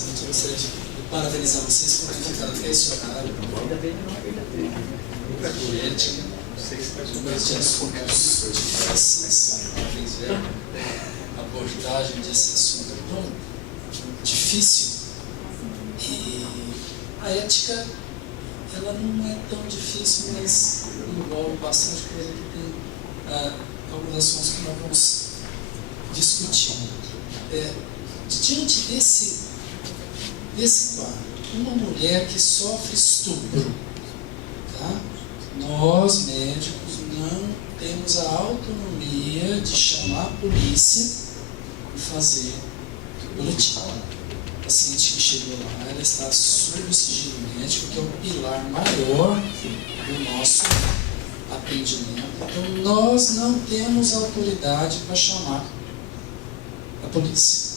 Eu gostaria de parabenizar vocês por terem ficado até esse horário. Ética, dois de assuntos difíceis, abordagem desse assunto é tão difícil. E a ética, ela não é tão difícil, mas envolve bastante coisa que tem alguns assuntos que nós vamos discutir. Diante desse quadro, uma mulher que sofre estupro, tá? Nós, médicos, não temos a autonomia de chamar a polícia e fazer boletim. A paciente que chegou lá, ela está sob o sigilo médico, que é o pilar maior do nosso atendimento. Então, nós não temos autoridade para chamar a polícia.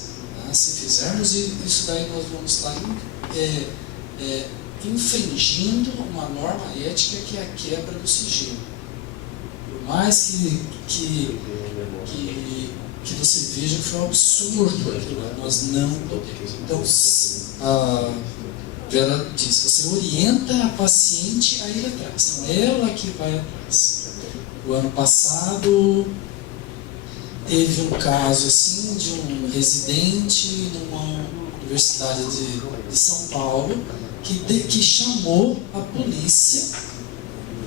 Tá? Se fizermos isso daí, nós vamos estar infringindo uma norma ética, que é a quebra do sigilo. Por mais que você veja que foi um absurdo aquilo, nós não podemos. Então, a Vera diz, você orienta a paciente a ir atrás. Então, ela que vai atrás. O ano passado, teve um caso assim, de um residente numa universidade de São Paulo, que chamou a polícia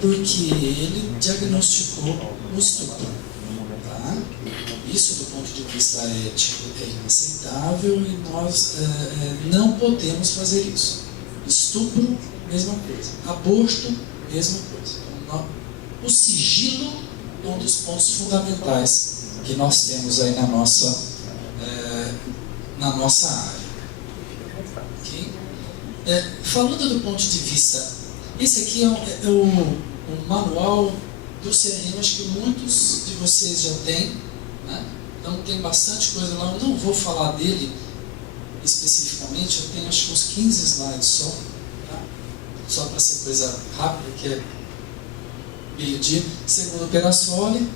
porque ele diagnosticou um estupro. Tá? Isso, do ponto de vista ético, é inaceitável e nós não podemos fazer isso. Estupro, mesma coisa. Aborto, mesma coisa. Então, o sigilo é um dos pontos fundamentais que nós temos aí na nossa área. Okay? Falando do ponto de vista, esse aqui é o manual do CRM, acho que muitos de vocês já têm, né? Então tem bastante coisa lá, eu não vou falar dele especificamente, eu tenho acho que uns 15 slides só, tá? Só para ser coisa rápida, que é meio-dia. Segundo o Perassoli,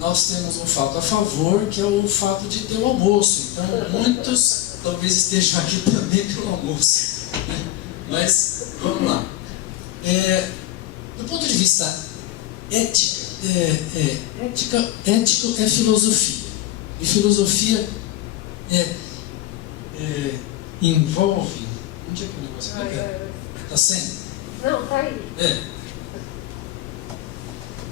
nós temos um fato a favor, que é o fato de ter o almoço. Então, muitos talvez estejam aqui também pelo almoço. Né? Mas, vamos lá. Do ponto de vista ético é filosofia. E filosofia envolve... Onde é que o negócio está sem? Não, está aí.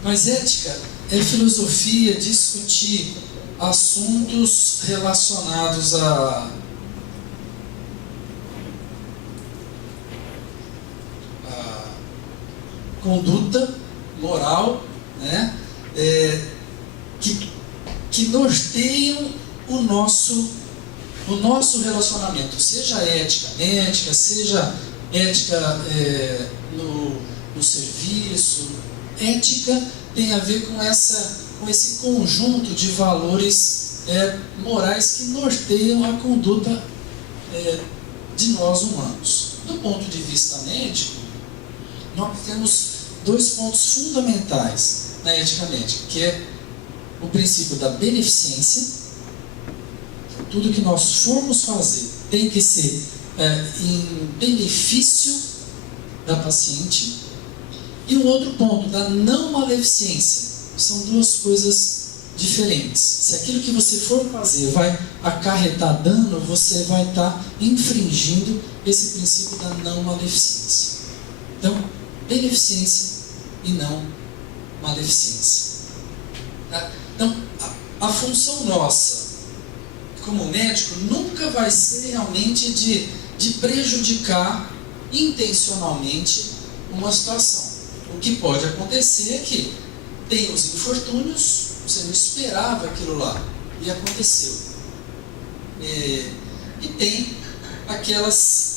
Mas ética é filosofia, discutir assuntos relacionados a conduta moral, né? Que norteiam o nosso relacionamento, seja ética médica, seja ética no serviço. Ética tem a ver com esse conjunto de valores morais que norteiam a conduta de nós humanos. Do ponto de vista médico, nós temos dois pontos fundamentais na ética médica, que é o princípio da beneficência. Tudo que nós formos fazer tem que ser em benefício da paciente. E o outro ponto, da não maleficência. São duas coisas diferentes. Se aquilo que você for fazer vai acarretar dano, você vai estar infringindo esse princípio da não maleficência. Então, beneficência e não maleficência. Tá? Então, a função nossa, como médico, nunca vai ser realmente de prejudicar intencionalmente uma situação. O que pode acontecer é que tem os infortúnios, você não esperava aquilo lá, e aconteceu. E tem aquelas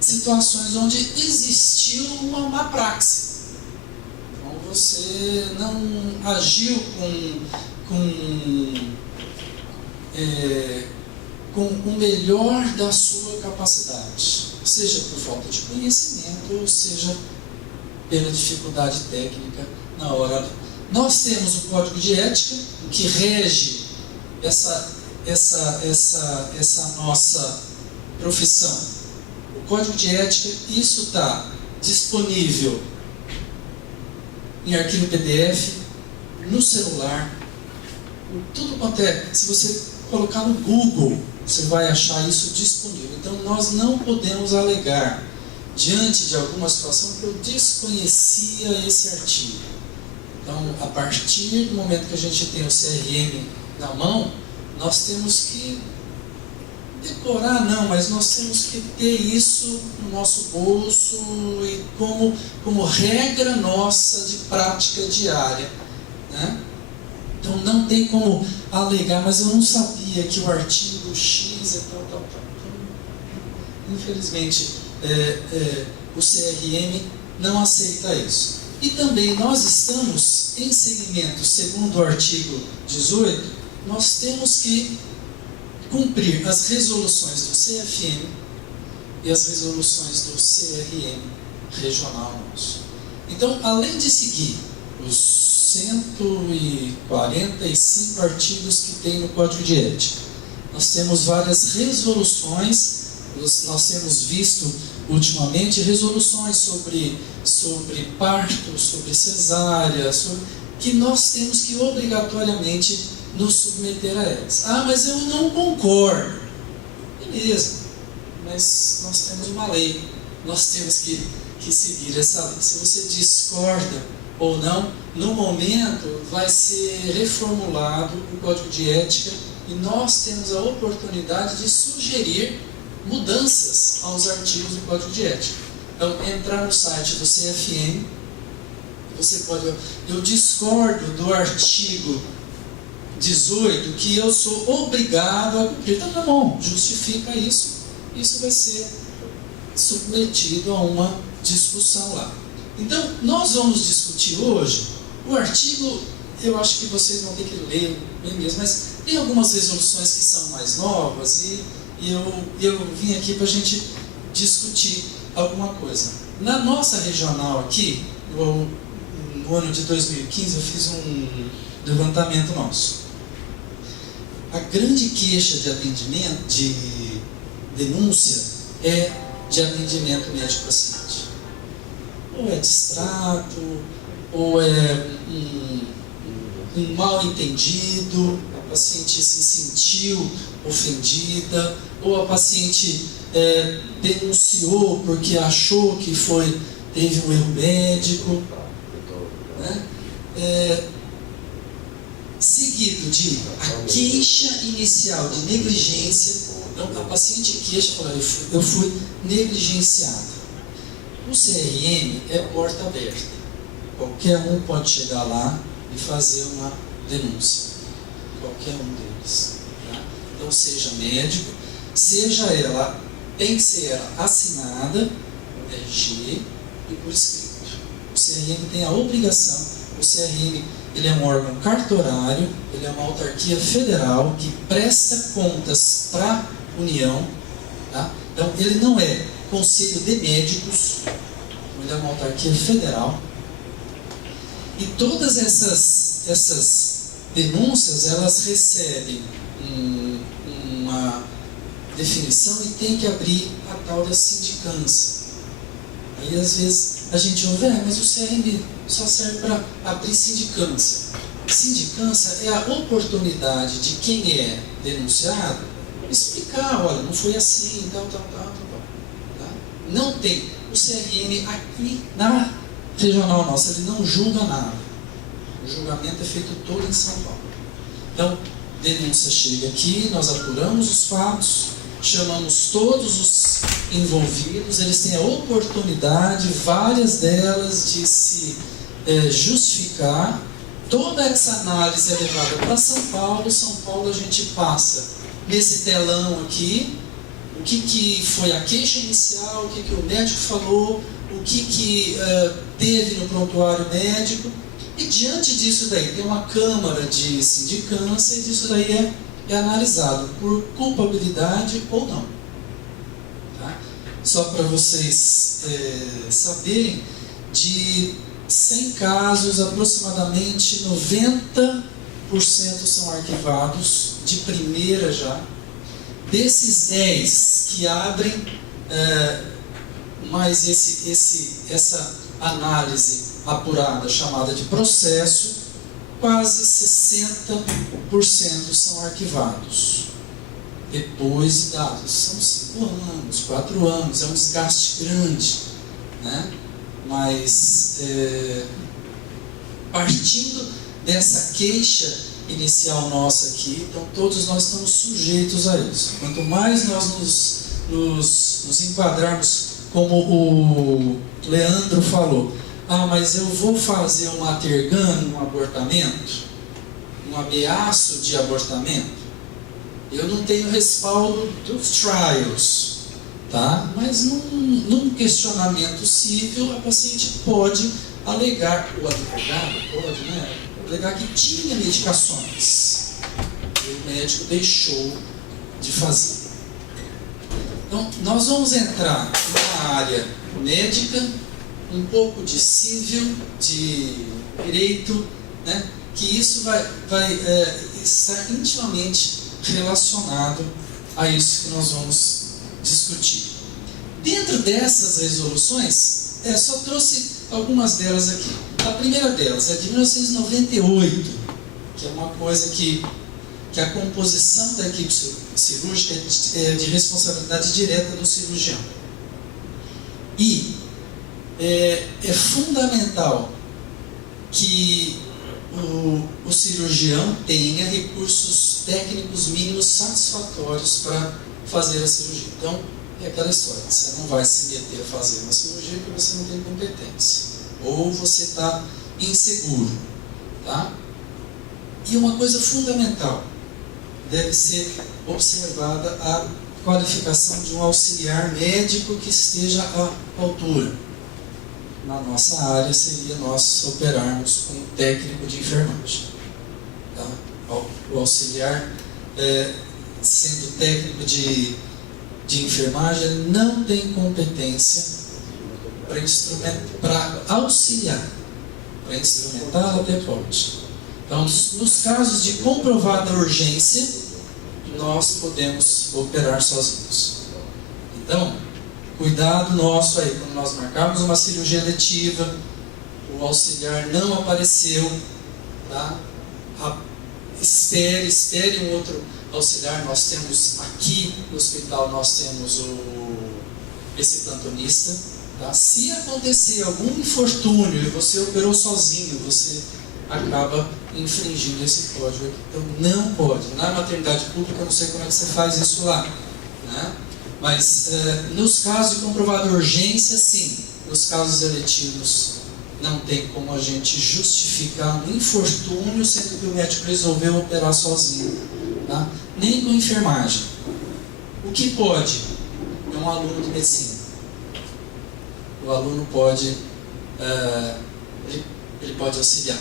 situações onde existiu uma má praxe. Então você não agiu com o melhor da sua capacidade, seja por falta de conhecimento, ou seja pela dificuldade técnica na hora. Nós temos o código de ética, que rege essa nossa profissão. O código de ética, isso está disponível em arquivo PDF, no celular, tudo quanto é. Se você colocar no Google, você vai achar isso disponível. Então nós não podemos alegar, diante de alguma situação, que eu desconhecia esse artigo. Então, a partir do momento que a gente tem o CRM na mão, nós temos que decorar, não, mas nós temos que ter isso no nosso bolso e como regra nossa de prática diária, né? Então não tem como alegar, mas eu não sabia que o artigo X é tal. Então, infelizmente, o CRM não aceita isso. E também nós estamos em segmento, segundo o artigo 18, nós temos que cumprir as resoluções do CFM e as resoluções do CRM regional nosso. Então, além de seguir os 145 artigos que tem no Código de Ética, nós temos várias resoluções. Nós temos visto ultimamente resoluções sobre parto, sobre cesárea, que nós temos que obrigatoriamente nos submeter a elas. Ah, mas eu não concordo. Beleza, mas nós temos uma lei, nós temos que seguir essa lei. Se você discorda ou não, no momento vai ser reformulado o Código de Ética e nós temos a oportunidade de sugerir mudanças aos artigos do Código de Ética. Então, entrar no site do CFM, você pode... Eu discordo do artigo 18, que eu sou obrigado a cumprir. Então, tá bom, justifica isso. Isso vai ser submetido a uma discussão lá. Então, nós vamos discutir hoje o artigo. Eu acho que vocês vão ter que ler bem mesmo, mas tem algumas resoluções que são mais novas e eu vim aqui para a gente discutir alguma coisa. Na nossa regional aqui, no ano de 2015, eu fiz um levantamento nosso. A grande queixa de atendimento, de denúncia, é de atendimento médico-paciente. Ou é distrato, ou é um mal entendido, a paciente se sentiu ofendida, ou a paciente denunciou porque achou que teve um erro médico, né? Seguido de a queixa inicial de negligência. Então a paciente queixa e fala, eu fui negligenciada. O CRM é porta aberta, qualquer um pode chegar lá e fazer uma denúncia, qualquer um deles, tá? Então seja médico, seja ela, tem que ser ela assinada, RG e por escrito. O CRM tem a obrigação, o CRM ele é um órgão cartorário, ele é uma autarquia federal que presta contas para a União, tá? Então ele não é conselho de médicos, ele é uma autarquia federal. E todas essas denúncias, elas recebem uma definição e tem que abrir a tal da sindicância. Aí às vezes a gente ouve, mas o CRM só serve para abrir sindicância. Sindicância é a oportunidade de quem é denunciado explicar, olha, não foi assim, tal. Tá? Não tem. O CRM aqui na regional nossa, ele não julga nada. O julgamento é feito todo em São Paulo. Então, denúncia chega aqui, nós apuramos os fatos, chamamos todos os envolvidos, eles têm a oportunidade, várias delas, de se justificar. Toda essa análise é levada para São Paulo. São Paulo a gente passa nesse telão aqui, o que foi a queixa inicial, o que o médico falou, o que teve no prontuário médico, e diante disso daí tem uma câmara de sindicância e disso daí é analisado por culpabilidade ou não. Tá? Só para vocês saberem, de 100 casos, aproximadamente 90% são arquivados de primeira já. Desses 10 que abrem mais essa análise apurada, chamada de processo, quase 60% são arquivados. Depois de dados, são 5 anos, 4 anos, é um desgaste grande, né? Mas partindo dessa queixa inicial nossa aqui, então todos nós estamos sujeitos a isso. Quanto mais nós nos enquadrarmos, como o Leandro falou, mas eu vou fazer um atergan, um abortamento, um ameaço de abortamento, eu não tenho respaldo dos trials, tá? Mas num questionamento civil, a paciente pode alegar, o advogado pode, né? Alegar que tinha medicações e o médico deixou de fazer. Então, nós vamos entrar na área médica, um pouco de civil, de direito, né? Que isso vai estar intimamente relacionado a isso que nós vamos discutir. Dentro dessas resoluções, só trouxe algumas delas aqui. A primeira delas é de 1998, que é uma coisa que a composição da equipe cirúrgica é de responsabilidade direta do cirurgião. E é fundamental que o cirurgião tenha recursos técnicos mínimos satisfatórios para fazer a cirurgia. Então, é aquela história, você não vai se meter a fazer uma cirurgia porque você não tem competência, ou você está inseguro, tá? E uma coisa fundamental, deve ser observada a qualificação de um auxiliar médico que esteja à altura. Na nossa área seria nós operarmos com um técnico de enfermagem, tá? O auxiliar, sendo técnico de enfermagem, não tem competência para auxiliar, para instrumentar até pode. Então, nos casos de comprovada urgência, nós podemos operar sozinhos. Então, cuidado nosso aí, quando nós marcarmos uma cirurgia eletiva, o auxiliar não apareceu, tá? Espere um outro auxiliar. Nós temos aqui no hospital, nós temos esse plantonista, tá? Se acontecer algum infortúnio e você operou sozinho, você acaba infringindo esse código aqui. Então não pode. Na maternidade pública, eu não sei como é que você faz isso lá, né? Mas nos casos de comprovada urgência, sim. Nos casos eletivos, não tem como a gente justificar um infortúnio, sendo que o médico resolveu operar sozinho, tá? Nem com enfermagem. O que pode é um aluno de medicina. O aluno pode, ele pode auxiliar.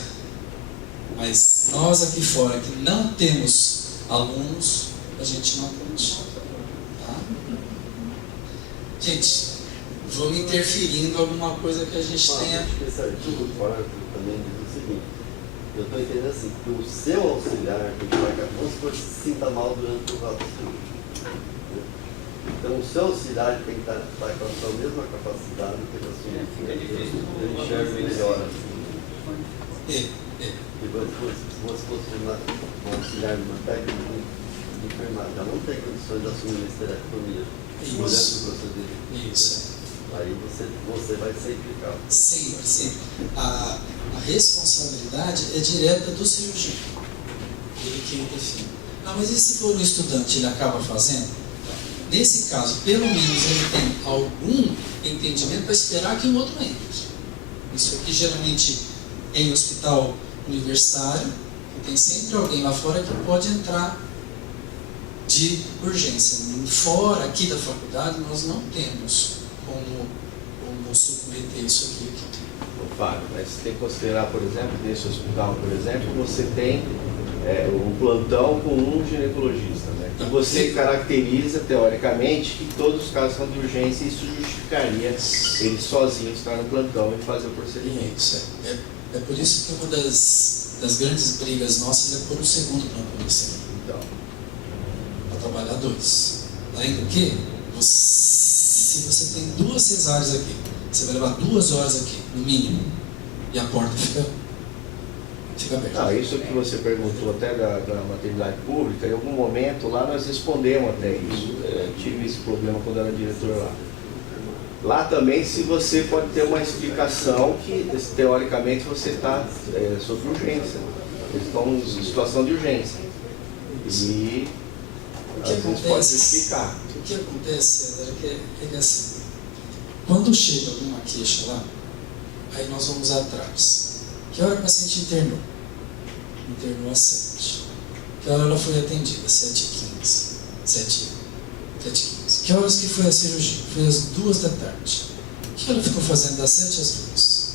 Mas nós aqui fora, que não temos alunos, a gente não pode. Tá? Gente, vamos interferindo alguma coisa que a gente tenha. Esse artigo fora também diz o seguinte: eu estou entendendo assim, que o seu auxiliar, que vai, vamos supor que se sinta mal durante o ato cirúrgico. Então o seu auxiliar tem que estar com a sua mesma capacidade que a sua. Ele enxerga melhor. Se você fosse um auxiliar de uma técnica de enfermagem, ela não tem condições de assumir uma esterectomia durante o procedimento. Isso. Aí você vai ser implicado. Sempre, sempre. A responsabilidade é direta do cirurgião. Ele que define. Mas e se for um estudante, ele acaba fazendo? Nesse caso, pelo menos ele tem algum entendimento para esperar que o outro entre. Isso aqui geralmente em hospital universitário, tem sempre alguém lá fora que pode entrar de urgência. Fora aqui da faculdade, nós não temos como submeter isso aqui. Fábio, mas você tem que considerar, por exemplo, nesse hospital, por exemplo, você tem um plantão com um ginecologista, né? Que você caracteriza, teoricamente, que todos os casos são de urgência e isso justificaria ele sozinho estar no plantão e fazer o procedimento. Isso, é por isso que uma das grandes brigas nossas é por um segundo plantonista. Então, para trabalhar 2. Além do que, se você tem 2 cesáreas aqui, você vai levar 2 horas aqui, no mínimo, e a porta fica aberta. Isso que você perguntou até da maternidade pública, em algum momento lá nós respondemos até isso. Tive esse problema quando era diretor lá. Lá também, se você pode ter uma explicação que, teoricamente, você está sob urgência. Eles estão em situação de urgência. E às vezes pode justificar. O que acontece, César, é que assim, quando chega alguma queixa lá, aí nós vamos atrás. Que hora o paciente internou? Internou às 7. Que hora ela foi atendida? 7h15. 7h15. Que horas que foi a cirurgia? Foi às 2 da tarde. O que ela ficou fazendo das 7 às 2?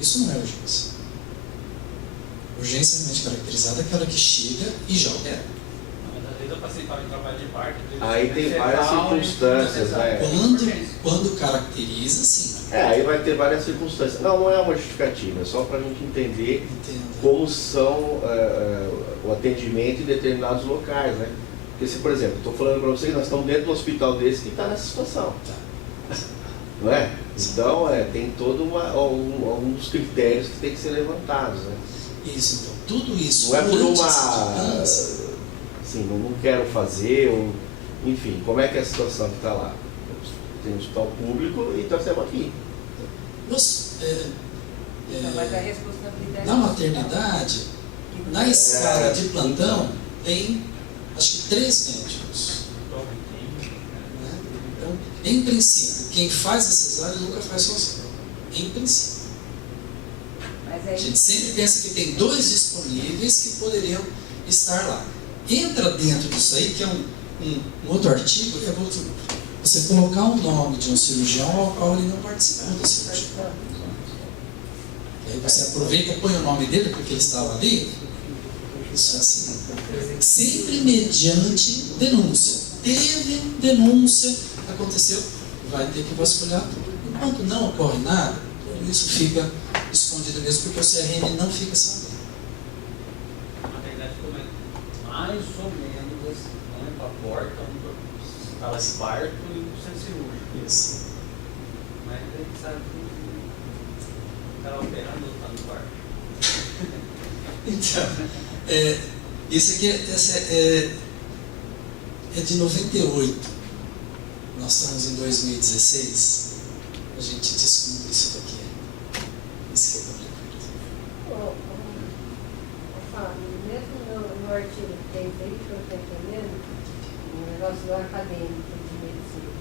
Isso não é urgência. Urgência realmente caracterizada é aquela que chega e já opera. Aí tem várias circunstâncias, né? Quando caracteriza, sim. Aí vai ter várias circunstâncias. Não é uma justificativa, é só para a gente entender como são o atendimento em determinados locais, né? Porque se, por exemplo, estou falando para vocês, nós estamos dentro do hospital desse que está nessa situação. Não é? Então, tem todo alguns critérios que tem que ser levantados, né? Isso, então, tudo isso. Não é por uma... assim, não quero fazer, ou... enfim, como é que é a situação que está lá? Tem um hospital público e nós estamos aqui. Mas a responsabilidade na maternidade, na escala de plantão, tem acho que 3 médicos. Né? Então, em princípio, quem faz a cesárea nunca faz sozinho. Em princípio. A gente sempre pensa que tem 2 disponíveis que poderiam estar lá. Entra dentro disso aí, que é um outro artigo, é você colocar o nome de um cirurgião ao qual ele não participou da cirurgia. E aí você aproveita e põe o nome dele porque ele estava ali. Isso é assim. Sempre mediante denúncia. Teve denúncia, aconteceu, vai ter que vasculhar tudo. Enquanto não ocorre nada, tudo isso fica escondido mesmo, porque o CRM não fica sabendo. Mais ou menos assim, não é para a porta, estava parto e o centro cirúrgico. Isso. Mas a gente sabe que estava operando ou está no quarto. Então, isso aqui é de 98. Nós estamos em 2016. A gente descobre isso daqui. Isso que é complicado. Fábio, mesmo no artigo que tem aí, que eu estou entendendo, no negócio do acadêmico de medicina,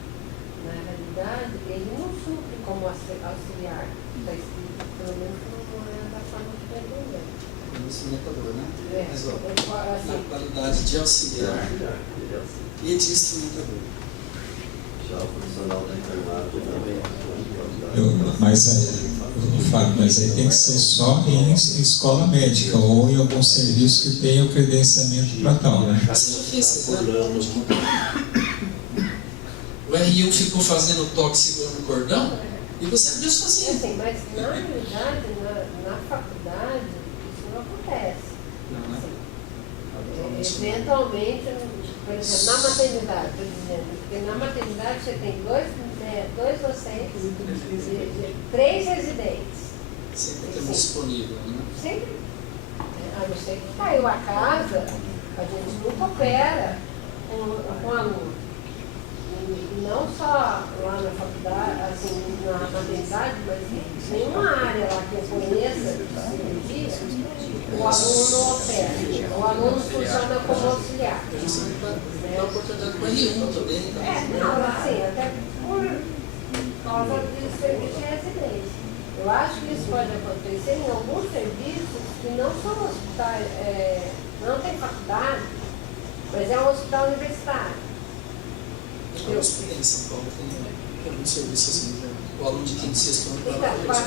na realidade, ele não supre como auxiliar. Está escrito, pelo menos, não é da forma que está entendendo. Instrumentador, né? Mas, Assim, na qualidade de auxiliar e de instrumentador. Já o profissional da enfermagem também. Mas aí tem que ser só em escola médica ou em algum serviço que tenha o credenciamento para tal, né? Você já fez cesárea? O R1 ficou fazendo toque segurando o cordão e você abriu sozinho. assim, mas na realidade, na faculdade, isso não acontece. Não, né? Eventualmente, por exemplo, na maternidade, estou dizendo, porque na maternidade você tem dois docentes, 3 residentes. Sempre temos disponível, né? Sempre, a não ser que caiu a casa, a gente nunca opera com aluno. E não só lá na faculdade, assim, na maternidade, mas em nenhuma área lá que eu conheça de cirurgia, o aluno não opera. O aluno funciona como auxiliar. É uma oportunidade para R1 também. Não, assim, até por causa de serviço de residência. Eu acho que isso pode acontecer em alguns serviços que não são hospitais, não tem faculdade, mas é um hospital universitário. Eu estudei em São Paulo, tem alguns serviços assim, o aluno de 5º e 6º ano para lá.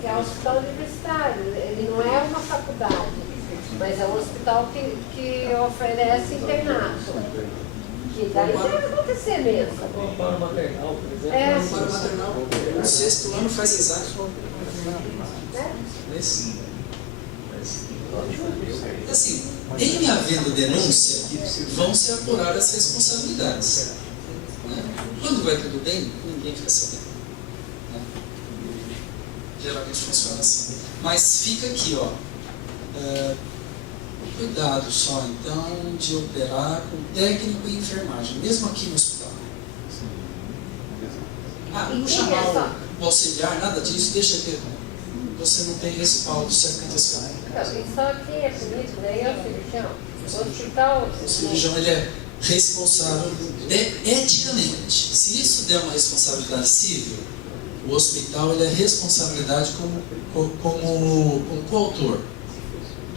Que é um hospital universitário, ele não é uma faculdade, mas é um hospital que oferece internato. Que daí deve acontecer mesmo. Para maternal, por exemplo. Para o maternal, no 6º ano faz cesárea. Né? Mas Assim, em havendo denúncia, vão se apurar as responsabilidades. Né? Quando vai tudo bem, ninguém fica sabendo. Né? Geralmente funciona assim. Mas fica aqui, ó. Cuidado só, então, de operar com técnico e enfermagem, mesmo aqui no hospital. Não chamar o auxiliar, nada disso, deixa que você não tem respaldo se acontecer. Isso aqui é político, daí é o cirurgião. O hospital. O cirurgião, ele é responsável eticamente. Se isso der uma responsabilidade civil, o hospital, ele é responsabilidade como coautor.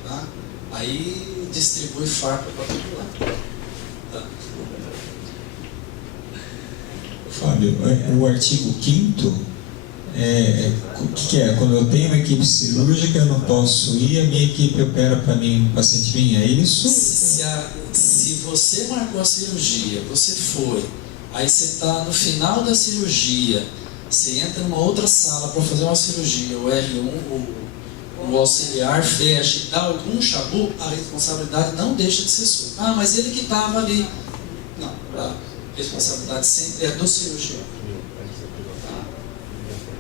Tá? Aí distribui farpa para todo lado. Tá? Fábio, o artigo 5º, o que é? Quando eu tenho uma equipe cirúrgica, eu não posso ir, a minha equipe opera para mim, um paciente minha, é isso? Se você marcou a cirurgia, você foi, aí você está no final da cirurgia, você entra numa outra sala para fazer uma cirurgia, o R1, o auxiliar fecha e dá algum chabu, a responsabilidade não deixa de ser sua. Mas ele que estava ali. Não, a responsabilidade sempre é do cirurgião. Tá?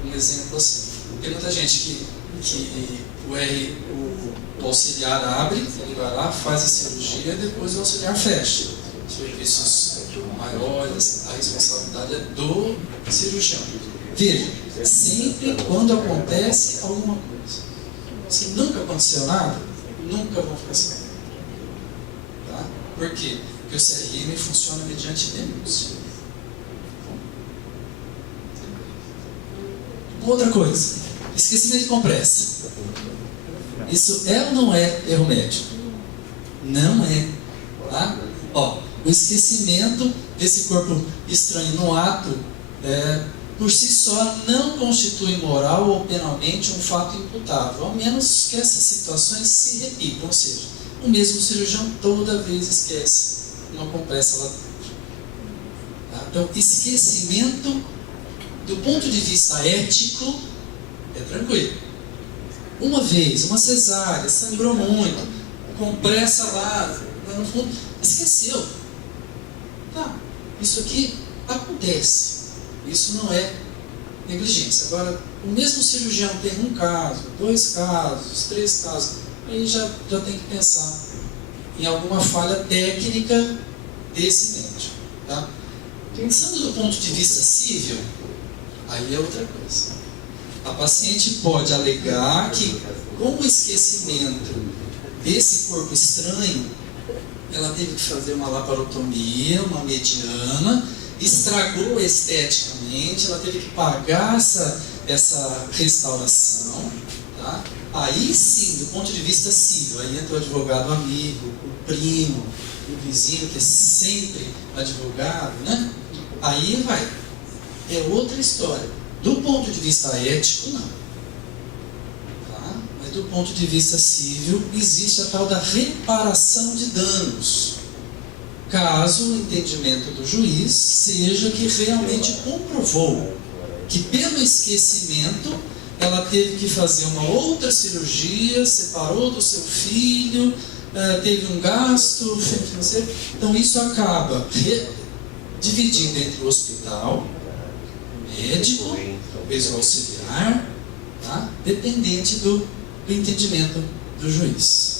Um exemplo assim. Tem muita gente que o auxiliar abre, ele vai lá, faz a cirurgia e depois o auxiliar fecha. Serviços maiores, a responsabilidade é do cirurgião. Veja, sempre quando acontece alguma coisa. Se nunca aconteceu nada, nunca vão ficar sabendo. Tá? Por quê? Porque o CRM funciona mediante denúncia. Outra coisa, esquecimento de compressa. Isso é ou não é erro médico? Não é. Tá? O esquecimento desse corpo estranho no ato por si só não constitui moral ou penalmente um fato imputável, ao menos que essas situações se repitam, ou seja, o mesmo cirurgião toda vez esquece uma compressa lá dentro. Tá? Então, esquecimento, do ponto de vista ético, é tranquilo. Uma vez, uma cesárea, sangrou muito, compressa lá no fundo, esqueceu. Tá, isso aqui acontece. Isso não é negligência. Agora, o mesmo cirurgião tem um caso, 2 casos, 3 casos, aí já tem que pensar em alguma falha técnica desse médico. Tá? Pensando do ponto de vista civil, aí é outra coisa. A paciente pode alegar que, com o esquecimento desse corpo estranho, ela teve que fazer uma laparotomia, uma mediana, estragou esteticamente, ela teve que pagar essa restauração. Tá? Aí sim, do ponto de vista civil, aí entra o advogado amigo, o primo, o vizinho, que é sempre advogado, né? Aí vai. É outra história. Do ponto de vista ético, não. Tá? Mas do ponto de vista civil, existe a tal da reparação de danos. Caso o entendimento do juiz seja que realmente comprovou que pelo esquecimento ela teve que fazer uma outra cirurgia, separou do seu filho, teve um gasto financeiro. Então isso acaba dividindo entre o hospital, o médico, talvez o auxiliar, tá? Dependente do entendimento do juiz.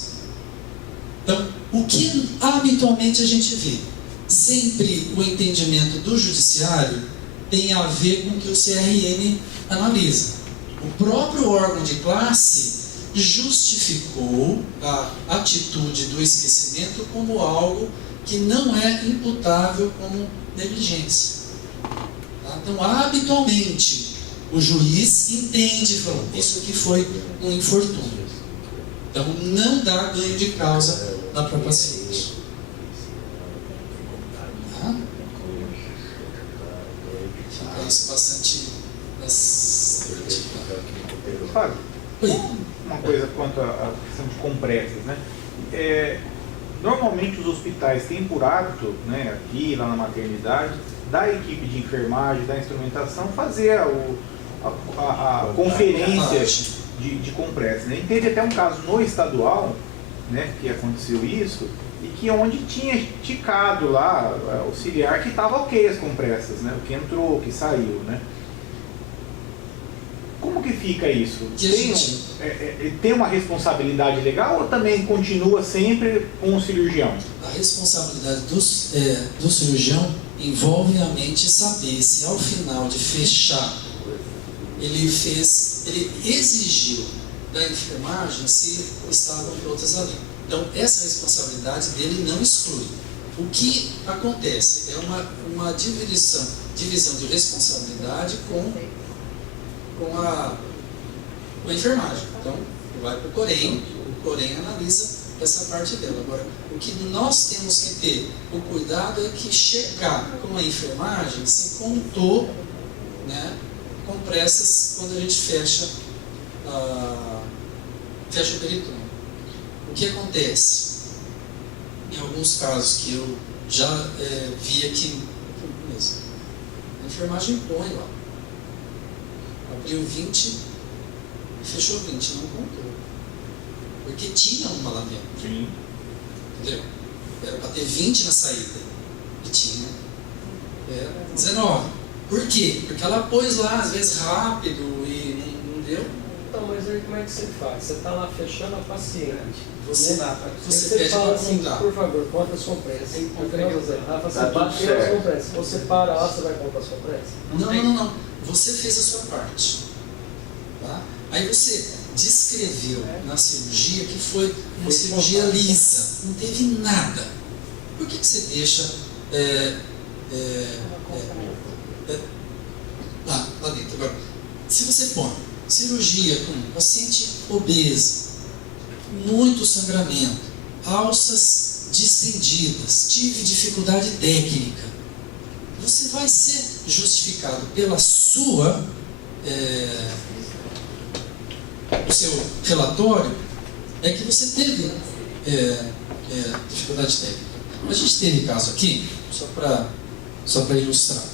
Então, o que habitualmente a gente vê? Sempre o entendimento do judiciário tem a ver com o que o CRM analisa. O próprio órgão de classe justificou a atitude do esquecimento como algo que não é imputável como negligência. Tá? Então, habitualmente, o juiz entende, falou, isso aqui foi um infortúnio. Então, não dá ganho de causa na própria paciente. Tá? Fica isso bastante... Fábio, Oi. uma coisa quanto à questão de compressas, né? Normalmente os hospitais têm por hábito, né, aqui, lá na maternidade, da equipe de enfermagem, da instrumentação, fazer a conferência de compressa. Né? E teve até um caso no estadual né, que aconteceu isso, e que onde tinha ticado lá, auxiliar, que estava ok as compressas, né, o que entrou, o que saiu, né. Como que fica isso? Tem uma responsabilidade legal ou também continua sempre com o cirurgião? A responsabilidade do cirurgião envolve a mente saber se ao final de fechar ele exigiu da enfermagem se estavam prontas ali. Então essa responsabilidade dele não exclui. O que acontece é uma divisão de responsabilidade com a enfermagem. Então, vai para o Corém analisa essa parte dela. Agora, o que nós temos que ter o cuidado é que checar com a enfermagem se contou, né, compressas quando a gente fecha o peritônio. O que acontece? Em alguns casos que eu já vi aqui mesmo, a enfermagem põe lá. Abriu 20 e fechou 20, não contou. Porque tinha uma lá dentro. Sim. Entendeu? Era para ter 20 na saída. E tinha 19. Por quê? Porque ela pôs lá, às vezes, rápido e não deu. Então, mas aí como é que você faz? Você está lá fechando a paciente. Você Você pede fala para assim, contar. por favor, conta as compressas. Você Tá tudo bateu as certo. compressas. Você para lá, você vai contar as compressas? Não. Você fez a sua parte. Tá? Aí você descreveu na cirurgia que foi uma cirurgia lisa. Não teve nada. Por que você deixa lá dentro? Agora, se você põe cirurgia com paciente obeso, muito sangramento, alças distendidas, tive dificuldade técnica, você vai ser justificado pela sua o seu relatório que você teve dificuldade técnica. A gente teve caso aqui, só para ilustrar,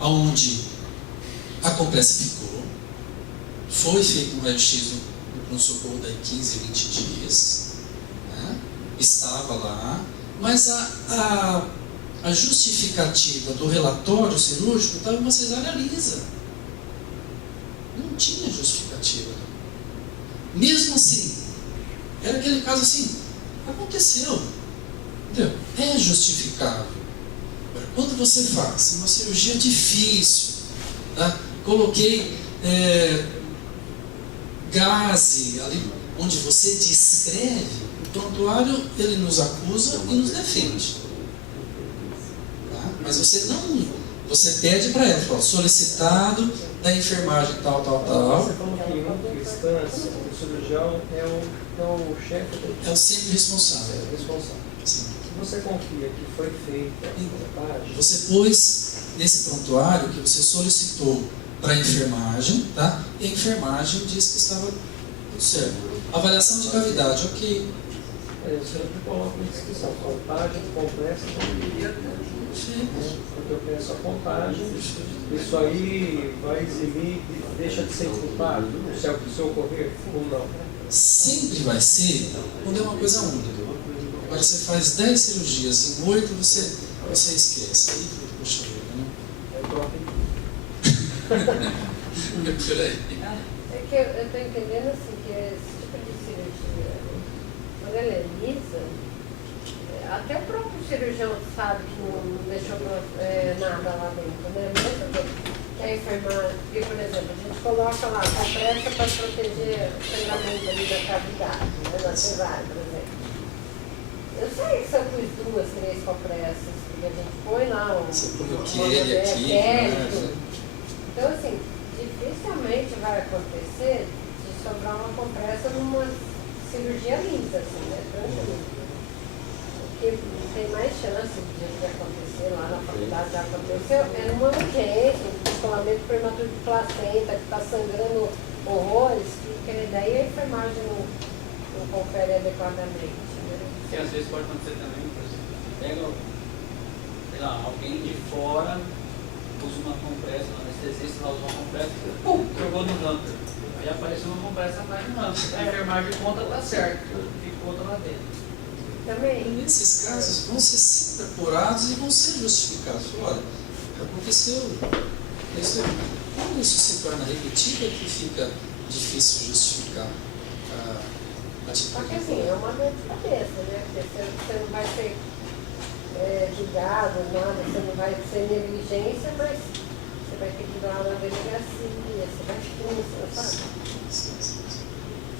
onde a compressa ficou, foi feito um raio-x no pronto-socorro daí 15, 20 dias, né? Estava lá, mas a justificativa do relatório cirúrgico estava uma cesárea lisa. Não tinha justificativa. Mesmo assim, era aquele caso assim, aconteceu. Entendeu? É justificável. Quando você faz uma cirurgia difícil, tá? Coloquei gaze ali, onde você descreve, o prontuário ele nos acusa e nos defende. Tá? Mas você pede para ela, fala, solicitado da enfermagem tal. Você falou que em última instância o cirurgião é o chefe do... É o sempre responsável. É o responsável. Sim. Se você confia que foi feita a montagem, Você pôs nesse prontuário que você solicitou para a enfermagem, tá? E a enfermagem disse que estava tudo certo. Avaliação de cavidade, ok. eu sempre coloco em descrição, contagem, compressa, porque eu penso a contagem, isso aí vai eximir, deixa de ser imputado, se ocorrer ou não. Sempre vai ser quando é uma coisa única. Agora você faz 10 cirurgias, em 8 você esquece. Aí, puxa vida, né? É top. Por aí. É que eu estou entendendo assim, que esse tipo de cirurgia, quando ela é lisa, até o próprio cirurgião sabe que não deixou nada lá dentro, né? Mesmo que a enfermagem, porque, por exemplo, a gente coloca lá compressa para proteger o sangramento ali da cavidade, né? Na cesárea, por exemplo. Eu sei que se eu pus 2, 3 compressas, porque a gente põe lá Você põe o Kelly aqui, né? Então, assim, dificilmente vai acontecer de sobrar uma compressa numa cirurgia lisa, assim, né? Tranquilo. Porque tem mais chance de acontecer lá na faculdade, já aconteceu, é numa urgência, um descolamento prematuro de placenta, que está sangrando horrores, que daí a enfermagem não confere adequadamente. Que às vezes pode acontecer também, por exemplo, você pega, sei lá, alguém de fora usa uma compressa, um anestesista lá usa uma compressa, pum, jogou no ramper. Aí apareceu uma compressa mais não. A enfermagem conta tá certo. Ficou lá dentro. Também. E nesses casos vão ser sempre apurados e vão ser justificados. Olha, aconteceu. Quando isso se torna repetido é que fica difícil justificar a Só que atitude. assim, é uma dor de cabeça, né? Porque você não vai ser julgado, nada, você não vai ser negligência, mas você vai ter que ir lá na delegacia, você vai ter, sabe?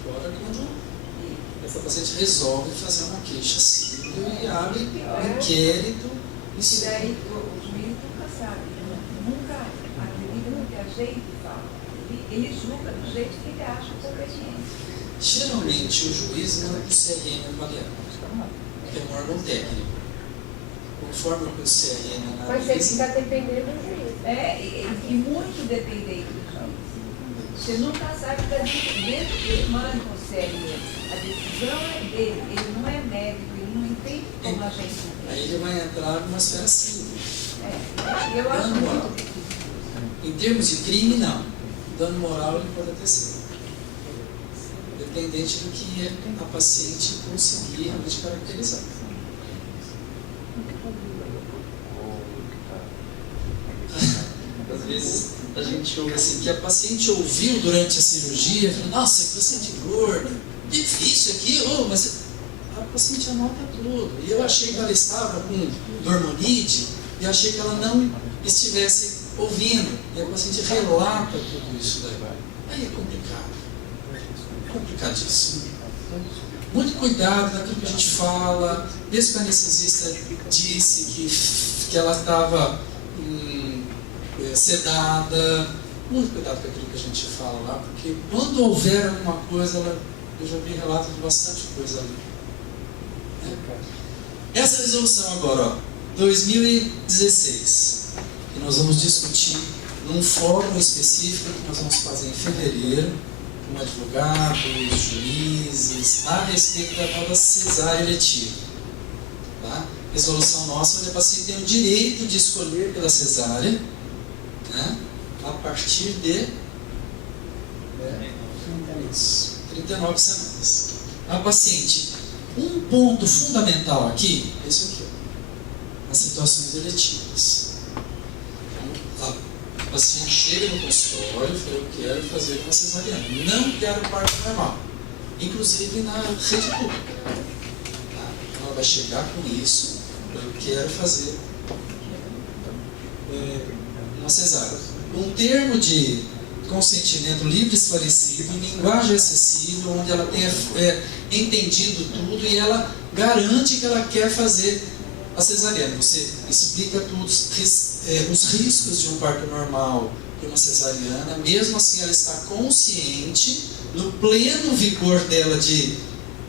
Fora quando essa paciente resolve fazer uma queixa civil e abre um inquérito. E daí o juiz nunca sabe, nunca acredita no que a gente fala. Ele julga do jeito que ele acha conveniente. Geralmente o juiz manda para o CRM avaliar, que é um órgão técnico. Conforme o que o CRM Mas você analisa, fica dependendo do juiz. E muito dependente do juiz. Você nunca sabe que dentro que manda o CRM. A decisão é dele, ele não é médico, ele não entende como a gente entende. aí ele vai entrar numa esfera civil. Eu acho Dano moral. muito difícil. Em termos de crime, não. Dano moral ele pode até ser. Dependente do que a paciente conseguir realmente caracterizar. Às vezes a gente ouve assim, que a paciente ouviu durante a cirurgia, falou, nossa, que paciente gorda, difícil aqui, mas a paciente anota tudo. E eu achei que ela estava com dormonide e achei que ela não estivesse ouvindo. E a paciente relata tudo isso daí. Aí é complicado. Complicadíssimo. Muito cuidado naquilo que a gente fala. Mesmo que a anestesista disse que ela estava sedada, muito cuidado com aquilo que a gente fala lá, porque quando houver alguma coisa, eu já vi relatos de bastante coisa ali. Essa resolução agora, 2016, que nós vamos discutir num fórum específico que nós vamos fazer em fevereiro, com advogados, juízes, a respeito da tal da cesárea eletiva. Tá? Resolução nossa, onde a paciente tem o direito de escolher pela cesárea, né, a partir de 39 semanas. A paciente, um ponto fundamental aqui, é isso aqui, nas situações eletivas. A paciente chega no consultório e fala, eu quero fazer uma cesariana, não quero parto normal, inclusive na rede pública. Tá? Ela vai chegar com isso, eu quero fazer uma cesárea. Um termo de consentimento livre e esclarecido, em linguagem acessível, onde ela tenha entendido tudo e ela garante que ela quer fazer a cesariana. Você explica tudo, os riscos de um parto normal e uma cesariana, mesmo assim ela está consciente, no pleno vigor dela de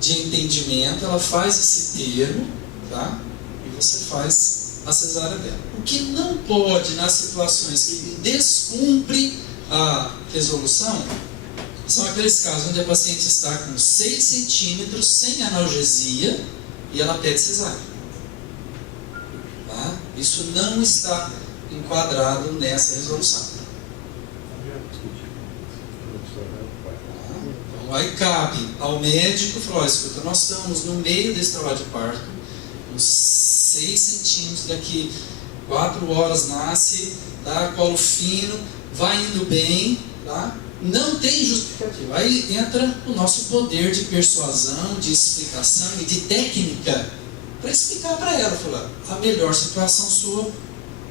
entendimento, ela faz esse termo, tá? E você faz a cesárea dela. O que não pode, nas situações que descumpre a resolução, são aqueles casos onde a paciente está com 6 centímetros, sem analgesia, e ela pede cesárea. Tá? Isso não está enquadrado nessa resolução. Então, aí cabe ao médico falar, escuta, nós estamos no meio desse trabalho de parto, uns 6 centímetros, daqui 4 horas nasce, tá? Colo fino, vai indo bem, tá? Não tem justificativa. Aí entra o nosso poder de persuasão, de explicação e de técnica para explicar para ela, falar, a melhor situação sua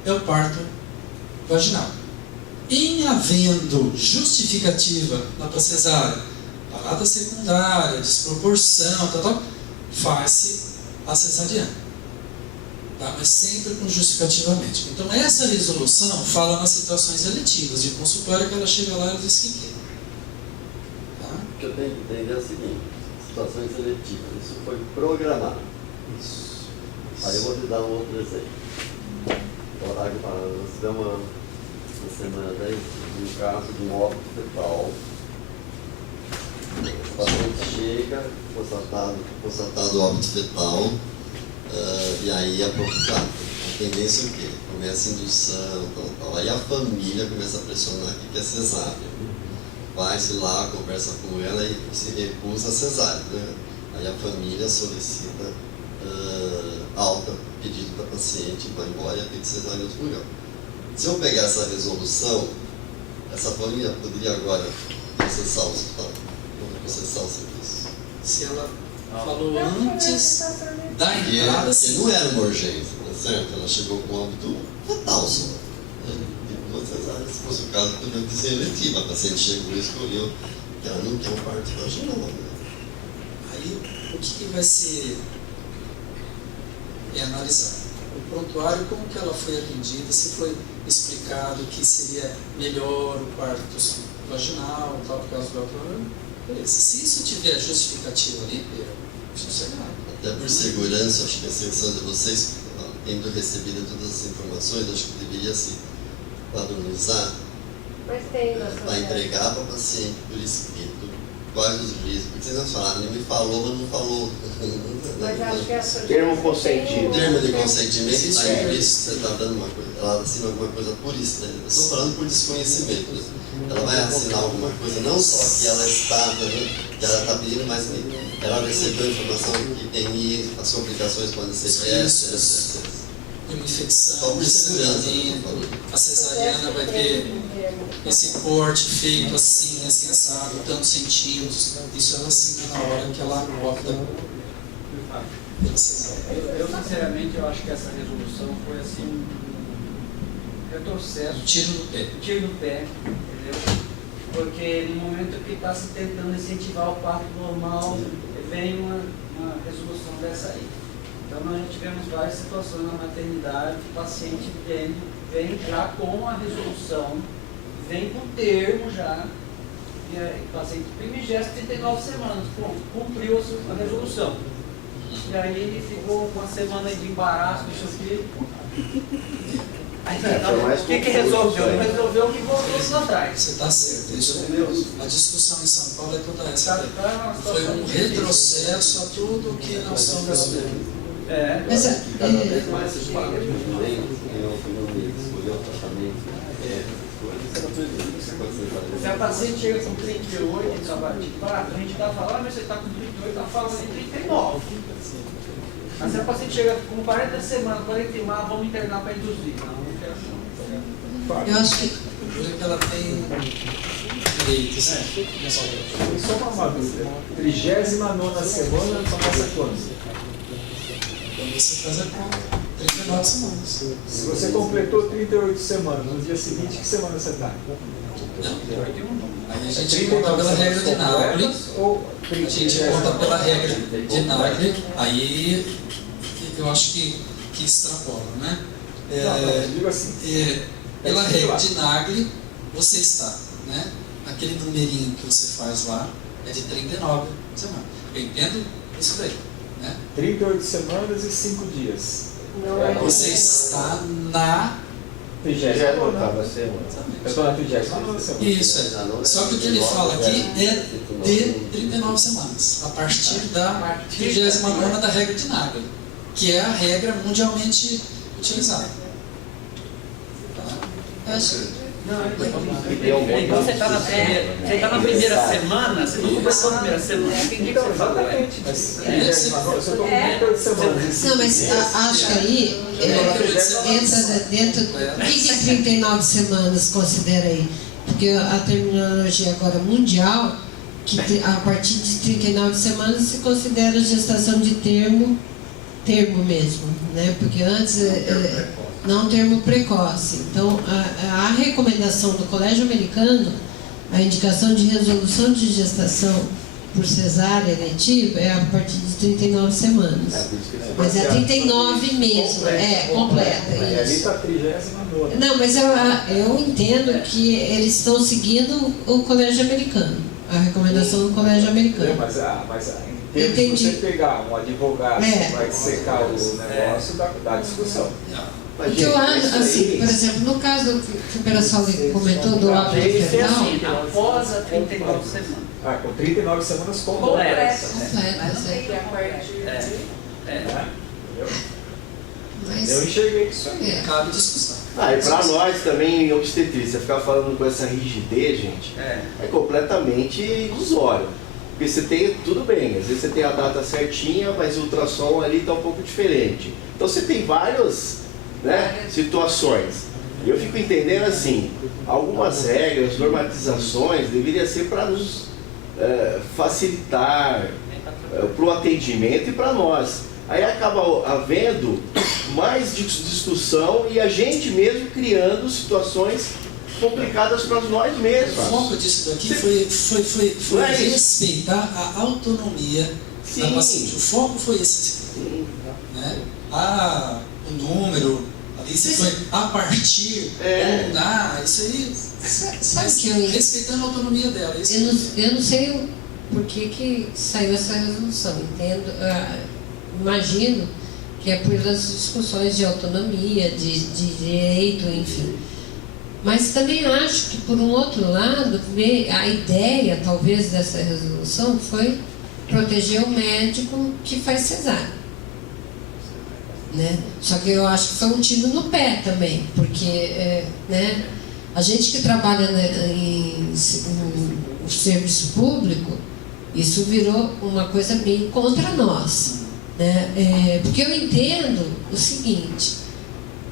é o parto vaginal. Em havendo justificativa na cesárea, parada secundária, desproporção, faz-se a cesariana. Tá? Mas sempre com justificativamente. Então essa resolução fala nas situações eletivas de consultório, que ela chega lá e diz que quer. Tá? O que eu tenho que entender é o seguinte, situações eletivas, isso foi programado. Isso. Aí eu vou te dar um outro exemplo. Nós tivemos na semana 10 um caso de um óbito fetal. O paciente chega, constatado óbito fetal, e aí a tendência é o quê? Começa a indução, tal. Aí a família começa a pressionar que é cesárea. vai-se lá, conversa com ela e se recusa a cesárea, né? Aí a família solicita alta, pedido da paciente, vai embora e tem que cesárea em outro lugar. Se eu pegar essa resolução, essa família poderia agora processar o hospital, processar o serviço. Se ela falou antes da entrada, Porque não era uma urgência, tá certo? Ela chegou com óbito fatal só. Tipo uma cesárea, se fosse o caso, poderia ser eletiva. A paciente chegou e escolheu que ela não quer um parto vaginal. Né? aí o que vai ser analisado? O prontuário, como que ela foi atendida, se foi explicado que seria melhor o parto vaginal, tal, por causa do outro. Beleza. Se isso tiver justificativa ali, sossegado. Até por segurança, acho que a seleção de vocês, tendo recebido todas as informações, acho que deveria se padronizar para entregar para o paciente por escrito quais os riscos. Porque vocês não falaram, ele me falou, mas não falou. Mas acho que essa Termo consentido. Termo de consentimento está implícito, você está dando uma coisa, ela assina alguma coisa por isso, né? Eu estou falando por desconhecimento. Né? Ela vai assinar alguma coisa, não só que ela está, que ela está pedindo, mas que ela recebeu a informação que tem as complicações podem ser essas. Uma infecção, Só por segurança, a cesariana vai ter esse corte feito assim, assim assado, tantos centímetros. Isso ela assina na hora que ela opta pela cesárea. Eu sinceramente eu acho que essa resolução foi assim um retrocesso. Tiro no pé. Tiro no pé, entendeu? Porque no momento que está se tentando incentivar o parto normal, vem uma resolução dessa aí. Então nós já tivemos várias situações na maternidade, o paciente vem já com a resolução, vem com o termo já, e o paciente primigésimo 39 semanas, pronto, cumpriu a resolução. E aí ele ficou uma semana de embaraço, não sei o quê. Aí, o que resolveu? Não resolveu o que voltou lá atrás. Você está certo. A discussão em São Paulo é toda essa. Foi um retrocesso a tudo que nós estamos vendo. Mas, cada vez mais se fala de escolher o tratamento. Se a paciente chega com 38 em trabalho de parto, a gente está falando, mas você está com 38, está falando de 39. Mas se a paciente chega com 40 semanas, 41, vamos internar para induzir. Não quero não. eu acho que Porque ela tem direitos, né? Só uma dúvida. 39ª semana começa quando? Então você faz a conta. 39 semanas. Se você completou 38 semanas, no dia seguinte, que semana você está? Aí a gente conta pela regra de Nagli. A gente conta pela regra de Nagli. Aí eu acho que extrapola, né? Digo assim. Pela regra de Nagli, você está, né? Aquele numerinho que você faz lá é de 39 semanas. Eu entendo isso daí, né? 38 semanas e 5 dias. Você está na 38ª semana. Eu estou na 39ª semana. Isso, é. Só que o que ele fala aqui é de 39 semanas, a partir da 39ª da regra de Nagli, que é a regra mundialmente utilizada. eu acho que Então você está na primeira semana, você não começou na primeira semana. Então, exatamente. Mas eu estou com 38 semanas. não, mas acho que aí entra dentro. O que é 39 semanas considera aí? Porque a terminologia agora mundial, que a partir de 39 semanas se considera gestação de termo mesmo, né? Porque antes não termo precoce. Então, a recomendação do Colégio Americano, a indicação de resolução de gestação por cesárea eletiva é a partir de 39 semanas. Mas é 39 mesmo, completa. Ali está a 39ª. Não, mas eu entendo que eles estão seguindo o Colégio Americano, a recomendação do Colégio Americano. Mas em termos de você pegar um advogado que vai secar o negócio, dá discussão. O que eu acho, assim, por exemplo, no caso que o Perassoli comentou do óbito infernal, após a 39 semanas. Com 39 semanas completa, Eu enxerguei isso aí. Cabe discussão. E para nós também em obstetrícia, ficar falando com essa rigidez, gente, é completamente ilusório. Porque você tem, tudo bem, às vezes você tem a data certinha, mas o ultrassom ali está um pouco diferente. Então você tem várias, né, situações. E eu fico entendendo assim, algumas regras, normatizações, deveria ser para nos facilitar para o atendimento e para nós. Aí acaba havendo mais discussão e a gente mesmo criando situações complicadas para nós mesmos. O foco disso daqui foi respeitar a autonomia da paciente. O foco foi esse. Né? O número, ali se foi a partir, não dá, isso aí. Sabe que eu... Respeitando a autonomia dela. Eu não sei por que saiu essa resolução. Entendo, imagino que é por das discussões de autonomia, de direito, enfim. Mas também acho que, por um outro lado, a ideia, talvez, dessa resolução foi proteger o médico que faz cesárea. Né? Só que eu acho que foi um tiro no pé também, porque né, a gente que trabalha em serviço público, isso virou uma coisa bem contra nós. Né? Porque eu entendo o seguinte: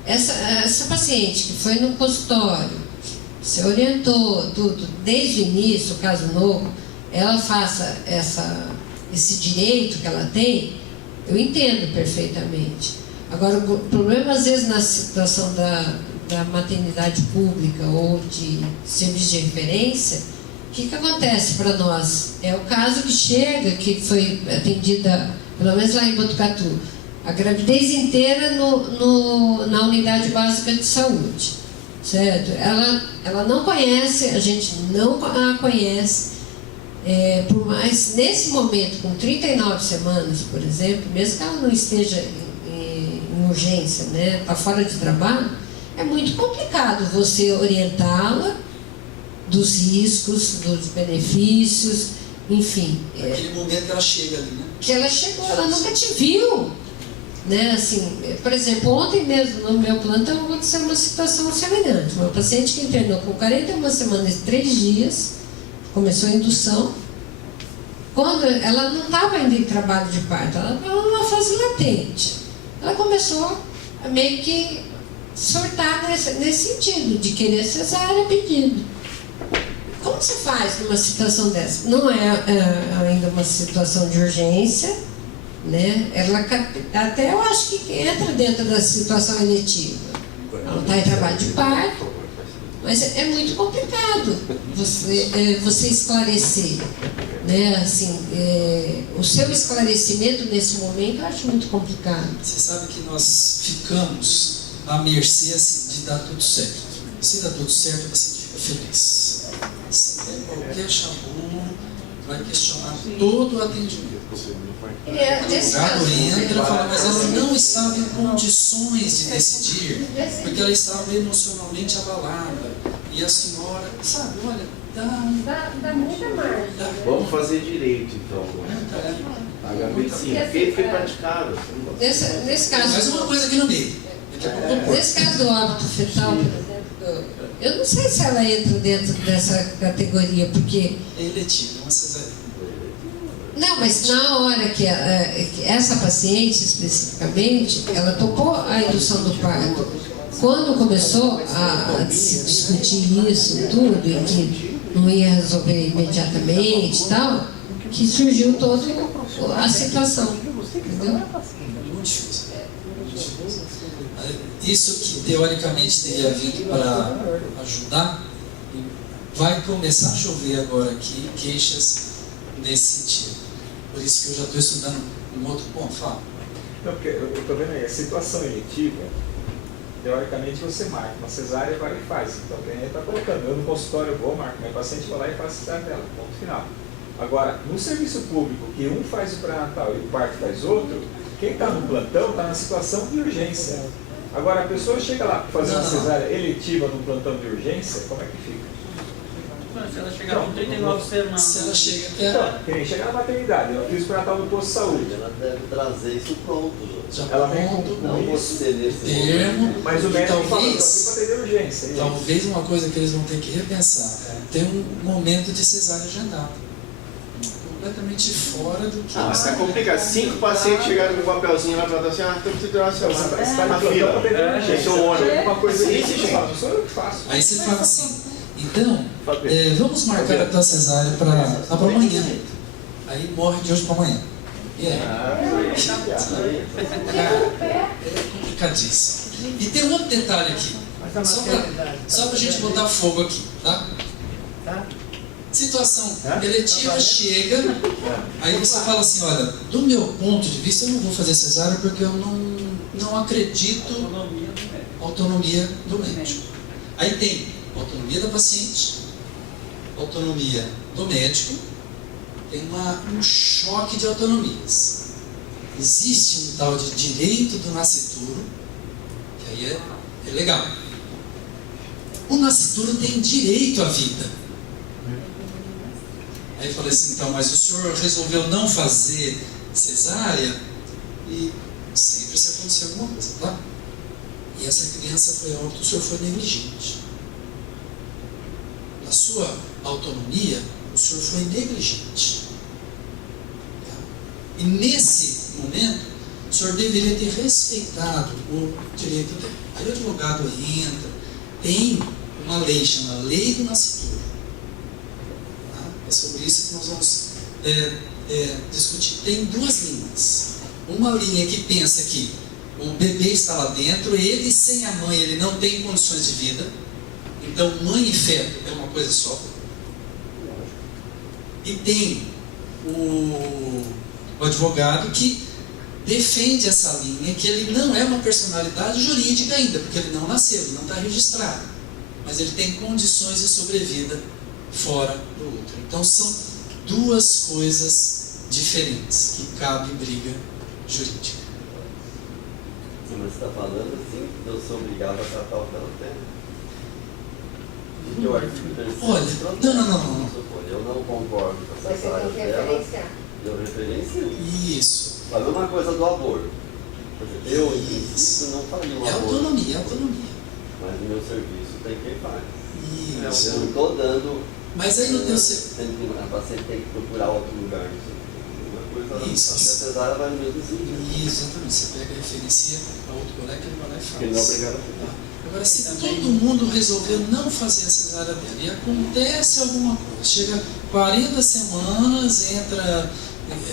essa paciente que foi no consultório, se orientou tudo, desde o início, o caso novo, ela faça esse direito que ela tem, eu entendo perfeitamente. Agora, o problema, às vezes, na situação da maternidade pública ou de serviço de referência, o que acontece para nós? É o caso que chega, que foi atendida, pelo menos lá em Botucatu, a gravidez inteira na unidade básica de saúde, certo? Ela não conhece, a gente não a conhece, por mais, nesse momento, com 39 semanas, por exemplo, mesmo que ela não esteja em urgência, né, está fora de trabalho, é muito complicado você orientá-la dos riscos, dos benefícios, enfim. Naquele momento que ela chega ali, né? Que ela chegou, ela nunca te viu. Né, assim, por exemplo, ontem mesmo no meu plantão aconteceu uma situação semelhante. Uma paciente que internou com 41 semanas e 3 dias, começou a indução. Quando ela não estava ainda em trabalho de parto, ela estava numa fase latente. Ela começou a meio que surtar nesse sentido, de querer cesárea pedido. Como você faz numa situação dessa? Não é ainda uma situação de urgência, né? Ela até eu acho que entra dentro da situação eletiva. Ela está em trabalho de parto, mas é muito complicado você esclarecer, né? Assim, o seu esclarecimento nesse momento eu acho muito complicado. Você sabe que nós ficamos à mercê de dar tudo certo. Se dá tudo certo, o paciente fica feliz. Se tem qualquer chabu, vai questionar todo o atendimento. O advogado entra e fala, mas ela não estava em condições de decidir, porque ela estava emocionalmente abalada. E a senhora, sabe, olha, dá muita margem. Vamos fazer direito, então. Pagar medicina, porque foi praticado. Nesse caso, mais uma coisa aqui no meio. Nesse caso do óbito fetal, por exemplo, eu não sei se ela entra dentro dessa categoria, porque... É eletivo, uma cesárea. Não, mas na hora que essa paciente, especificamente, ela topou a indução do parto. Quando começou a se discutir isso tudo, e que não ia resolver imediatamente e tal, que surgiu toda a situação. Entendeu? Muito difícil. Isso que teoricamente teria vindo para ajudar, vai começar a chover agora aqui queixas nesse sentido. Por isso que eu já estou estudando um outro ponto. Fala. Não, porque eu estou vendo aí, a situação eletiva, teoricamente você marca uma cesárea, vai e faz. Então quem está colocando, eu no consultório vou, marco, meu paciente vai lá e faz a cesárea dela, ponto final. Agora, no serviço público, que um faz o pré-natal e o parto faz outro, quem está no plantão está na situação de urgência. Agora, a pessoa chega lá para fazer uma cesárea eletiva no plantão de urgência, como é que fica? Se ela chegar com 39 semanas. Se ela chega Então, que nem chega na maternidade, eu fiz pré-natal no posto de saúde. Ela deve trazer isso pronto, já Ela vem pronto, com não você nesse termo, Mas o e médico fala, eu talvez, para atender urgência. E aí? talvez uma coisa que eles vão ter que repensar, tem um momento de cesárea agendado, completamente fora do que... Ah, mas tá complicado. 5 pacientes chegaram com um papelzinho lá pra dar assim, tô precisando de uma Você semana. vai na Na fila fila. para atender urgência. Esse é um ônibus. Uma coisa Sim, que gente. não sou eu que faço. Aí você fala assim, então, vamos marcar a tua cesárea para amanhã. Aí morre de hoje para amanhã. E aí? É complicadíssimo. E tem um outro detalhe aqui, só para a gente botar fogo aqui, tá? Situação eletiva chega, aí você fala assim, olha, do meu ponto de vista eu não vou fazer cesárea porque eu não acredito na autonomia do médico. Aí tem autonomia da paciente, autonomia do médico, tem um choque de autonomias. Existe um tal de direito do nascituro, que aí é legal. O nascituro tem direito à vida. Aí eu falei assim, então, mas o senhor resolveu não fazer cesárea e sempre se acontecer alguma coisa, tá? E essa criança foi a óbito, o senhor foi negligente. Na sua autonomia, o senhor foi negligente. Tá? E nesse momento, o senhor deveria ter respeitado o direito dele. Aí o advogado entra, tem uma lei, chama Lei do Nascituro. É sobre isso que nós vamos discutir. Tem duas linhas. Uma linha que pensa que o bebê está lá dentro, ele sem a mãe, ele não tem condições de vida. Então, mãe e feto é uma coisa só. E tem o advogado que defende essa linha, que ele não é uma personalidade jurídica ainda, porque ele não nasceu, ele não está registrado. Mas ele tem condições de sobrevida fora do outro. Então são duas coisas diferentes que cabe briga jurídica. Mas você está falando assim que eu sou obrigado a tratar o que ela tem? E o artigo 3º? Olha, não. Eu não concordo com essa Você área tem que dela, referenciar. eu referencio. Isso. A mesma coisa do aborto. Eu, em princípio, não faria um É aborto. autonomia. Mas no meu serviço tem quem faz. Isso. Eu não estou dando. Mas aí no teu A paciente tem que procurar outro lugar. Uma coisa, Isso. a cesárea vai no mesmo sentido. Exatamente. Você pega e referencia para outro colega, ele vai lá e faz. Ele não é obrigado a fazer. Agora, se todo mundo resolver não fazer a cesárea dela e acontece alguma coisa, chega 40 semanas, entra,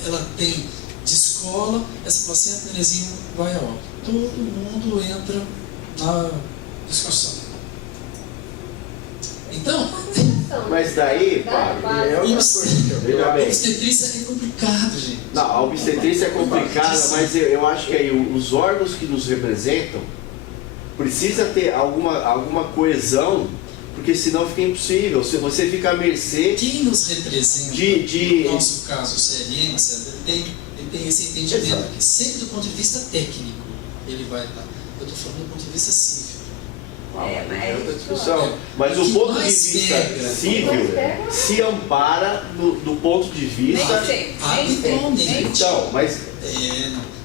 ela tem de escola, essa paciente, Nenezinho, vai a óbito. Todo mundo entra na discussão. Então, Mas daí, Fábio, veja bem. obstetrícia é complicado, gente. Não, a obstetrícia é complicada, mas eu acho que aí os órgãos que nos representam precisa ter alguma coesão, porque senão fica impossível. Se você fica à mercê Quem nos representa, no nosso caso, o CLM, a CLM, ele tem esse entendimento que sempre do ponto de vista técnico ele vai estar. Eu estou falando do ponto de vista civil. É outra discussão. Mas o ponto de vista civil se ampara do ponto de vista. Habitualmente. Então, mas.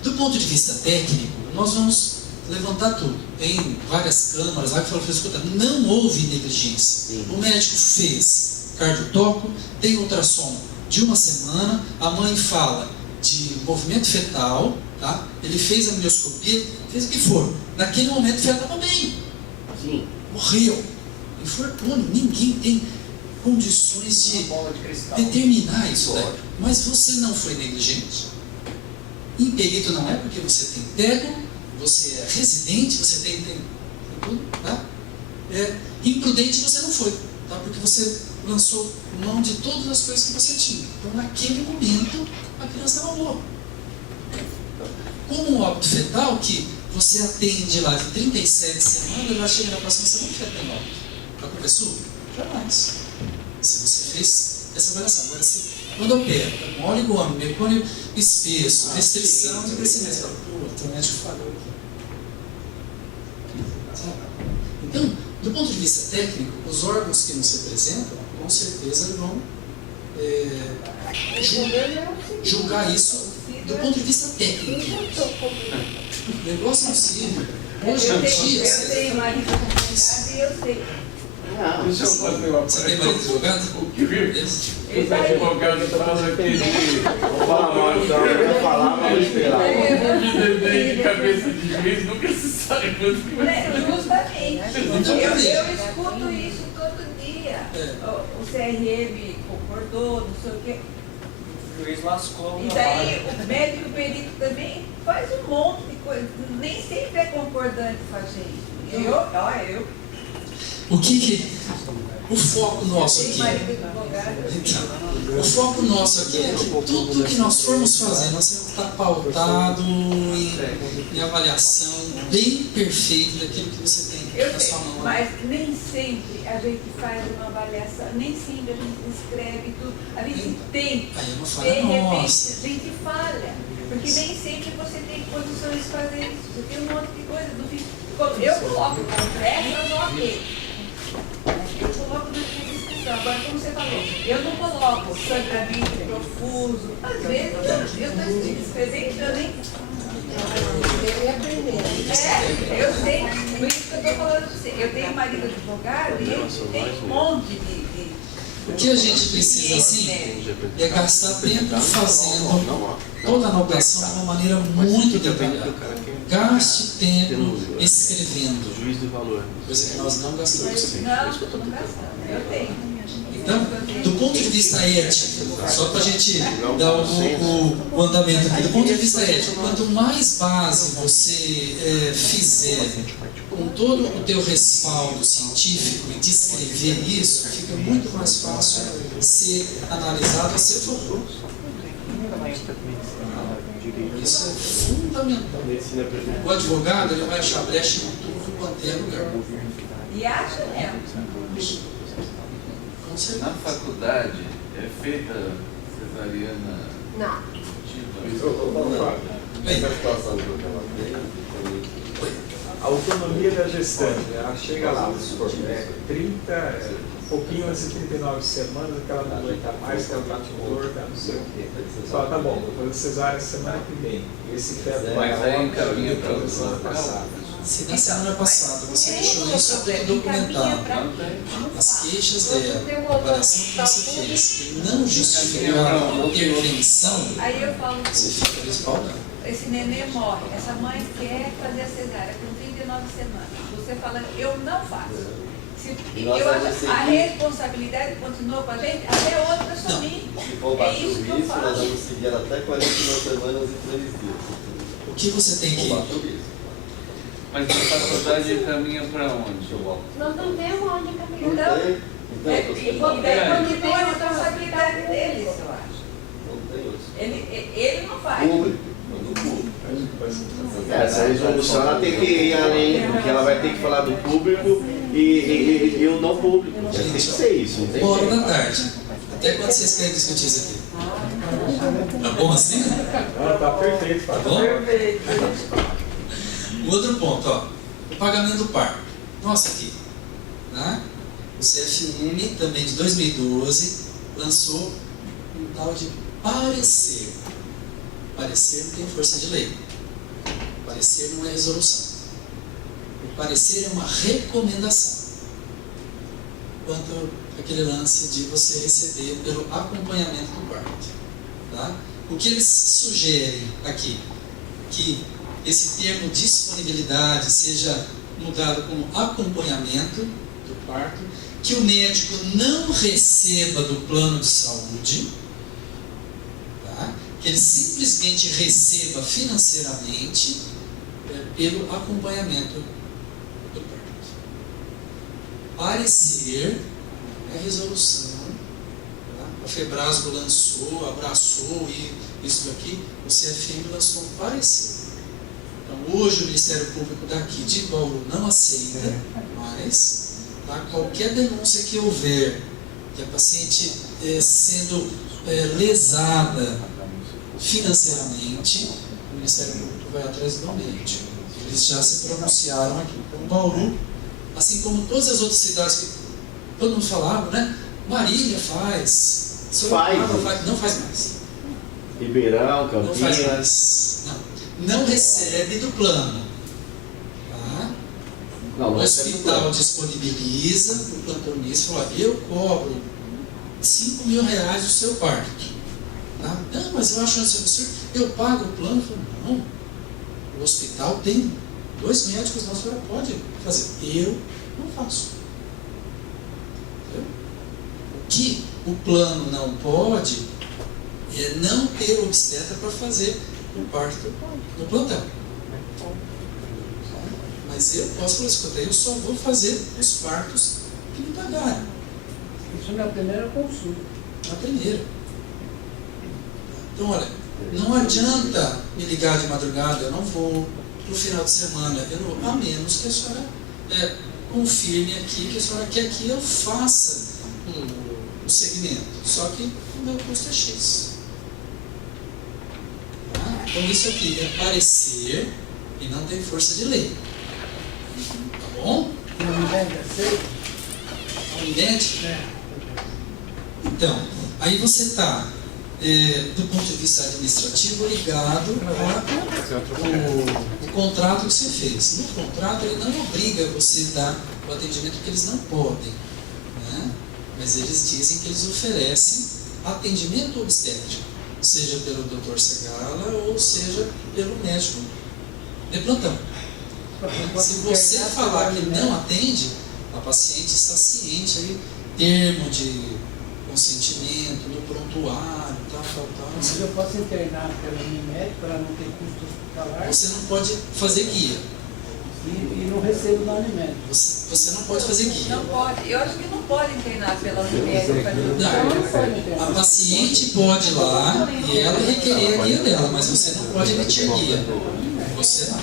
Do ponto de vista técnico, nós vamos levantar tudo. Tem várias câmaras lá que falam, escuta, não houve negligência. O médico fez cardiotoco, tem ultrassom de 1 semana, a mãe fala de movimento fetal, tá? Ele fez a amnioscopia, fez o que for. Naquele momento o feto estava bem. Sim. Morreu. Infortúnio. Ninguém tem condições de determinar isso, né? Mas você não foi negligente. Impedito não é porque você tem tego, você é residente, você tem tudo, tá? Imprudente você não foi, tá? Porque você lançou mão de todas as coisas que você tinha. Então, naquele momento, a criança estava boa. Como um óbito fetal, que você atende lá de 37 semanas, já chega na próxima semana, feto tem óbito. A culpa é sua? Jamais. Se você fez essa avaliação. Agora, se quando opera, com oligômio, mecônio espesso, restrição de crescimento, você fala, pô, o médico falhou aqui. Então, do ponto de vista técnico, os órgãos que nos representam, com certeza vão julgar isso do ponto de vista técnico. O negócio é possível. Hoje em dia... Eu tenho marido advogado e eu sei. Você tem marido advogado? O que os advogados falam aqui de... Vamos falar mal, então. Eu vou falar, mas vou esperar. De cabeça de juiz, nunca se sabe quanto que vai ser. Justamente. Eu escuto isso todo dia. O CRM concordou, não sei o quê. O juiz lascou. E daí o médico perito também faz um monte de coisa. Nem sempre é concordante com a gente. O que o foco nosso aqui? Então, o foco nosso aqui é que tudo que nós formos fazer, nós temos que estar pautado em avaliação bem perfeita daquilo que você tem na sua mão. Mas nem sempre a gente faz uma avaliação, nem sempre a gente escreve tudo. A gente tem, Aí é uma de falha repente, nossa. a gente falha. Porque nem sempre você tem condições de fazer isso. Você tem um monte de coisa do fim. Eu coloco o concreto, ok. Eu coloco na minha descrição. Agora, como você falou, eu não coloco sangramento profuso. Às vezes, eu estou escrevendo, eu nem... eu sei, por isso que eu estou falando para você. Eu tenho um marido advogado e ele tem um monte de... O que a gente precisa, assim, é gastar tempo fazendo toda a anotação de uma maneira muito detalhada. Gaste tempo escrevendo. Juiz do valor. Coisa que nós não gastamos. Não gastamos. Eu tenho. Então, do ponto de vista ético, só para a gente dar o andamento aqui, do ponto de vista ético, quanto mais base você fizer com todo o teu respaldo científico e descrever isso, fica muito mais fácil ser analisado a seu favor. Isso é fundamental. O advogado ele vai achar brecha em tudo quanto é lugar. E acha mesmo. Na faculdade é feita cesariana? Não. A autonomia da gestante, ela chega lá, vamos supor, 30, um pouquinho antes de 39 semanas, aquela não aguenta mais, que ela tá com dor, tá não sei o quê. Fala, tá bom, vou fazer cesárea semana que vem. Esse feto vai Mas aí encaminha para a semana passada. Se na semana passada você deixou isso tudo documentado, as queixas dela, a avaliação que você fez, e não justificar a intervenção, Aí eu falo, você fica respaldado. esse neném morre, essa mãe quer fazer a cesárea com 39 semanas. Você fala, eu não faço. Eu acho a responsabilidade continua com a gente até outra assumir. Se for É baixo isso que eu risco, nós falo. vamos seguir ela até 42 semanas e 3 dias. O que você tem Se que... for baixo risco. Mas a faculdade caminha para onde? Nós não temos onde caminhar. Então, e daí continua a responsabilidade deles, eu acho. Não tem outro. Ele não faz. Público, não público. Essa resolução ela tem que ir além, porque ela vai ter que falar do público e o não público. Tem que ser isso, não tem Uma hora jeito. da tarde. Até quando vocês querem discutir isso aqui? Tá bom assim? Tá perfeito, Tá bom? O outro ponto, ó, o pagamento do par. Nossa, aqui, né? O CFM, também de 2012, lançou um tal de parecer. Parecer não tem força de lei. Parecer não é resolução. O parecer é uma recomendação quanto àquele lance de você receber pelo acompanhamento do parto. Tá? O que eles sugerem aqui? Que esse termo disponibilidade seja mudado como acompanhamento do parto, que o médico não receba do plano de saúde, tá? Que ele simplesmente receba financeiramente pelo acompanhamento do parto. Parecer é resolução. Tá? A Febrasgo lançou, abraçou e isso daqui, o CFM lançou um parecer. Então, hoje o Ministério Público daqui de Bauru não aceita mais, tá? Qualquer denúncia que houver que a paciente sendo lesada financeiramente, o Ministério Público vai atrás do médico. Eles já se pronunciaram aqui. Então, Bauru, assim como todas as outras cidades que todo mundo falava, né? Marília faz. Faz. Não faz mais. Ribeirão, Não faz Campinas. mais. Não recebe do plano. Tá? Não, O recebe do hospital plano. disponibiliza o plantonista e fala: eu cobro R$5.000 o seu parto. Tá? Não, mas eu acho isso absurdo. Eu pago o plano. Eu falo: não, o hospital tem 2 médicos, não, a senhora pode fazer. Eu não faço. Entendeu? O que o plano não pode é não ter obstetra para fazer o parto no plantão. Mas eu posso falar: escuta, eu só vou fazer os partos que me pagaram. Isso na primeira consulta. Na primeira. Então, olha, não adianta me ligar de madrugada, eu não vou para o final de semana, a menos que a senhora confirme aqui que a senhora quer que eu faça o segmento. Só que o meu custo é X. Tá? Então isso aqui é parecer e não tem força de lei. Tá bom? Unidade aceita? Unidade? Então, aí você está, do ponto de vista administrativo, ligado ao contrato que você fez. No contrato, ele não obriga você a dar o atendimento que eles não podem, né? Mas eles dizem que eles oferecem atendimento obstétrico, seja pelo Dr. Segala ou seja pelo médico de plantão. Se você falar que não atende, a paciente está ciente aí, termo de consentimento, no prontuário, tal. Mas eu posso internar pelo Unimed para não ter custo hospitalar Você não pode fazer guia. e não recebo da Unimed. Você não pode fazer guia. Não pode. Eu acho que não pode internar pela Unimed. Não, a paciente pode ir lá e ela requerer a guia dela, mas você não pode emitir guia. Você não.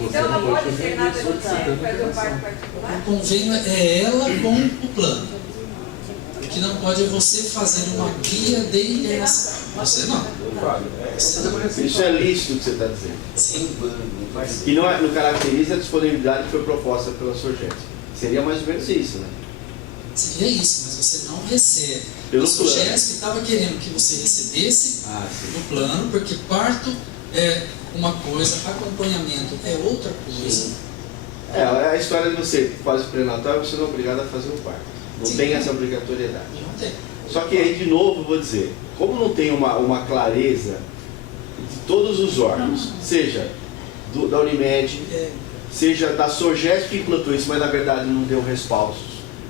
Então ela pode internar pelo Unimed, fazer o parto particular? O convênio é ela com o plano. O que não pode é você fazer uma guia de internação. Você não. Isso é lícito que você está dizendo. Sim. Mas que não caracteriza a disponibilidade que foi proposta pela Sorgente. Seria mais ou menos isso, né? Seria isso, mas você não recebe. Pelo A Sogesp estava querendo que você recebesse no plano, porque parto é uma coisa, acompanhamento é outra coisa. É a história de você faz o pré-natal e você não é obrigado a fazer o parto. Não Sim. tem essa obrigatoriedade. Não tem. Só que aí, de novo, vou dizer, como não tem uma clareza de todos os órgãos, seja da Unimed, seja da Sorgesp que implantou isso, mas na verdade não deu respaldos,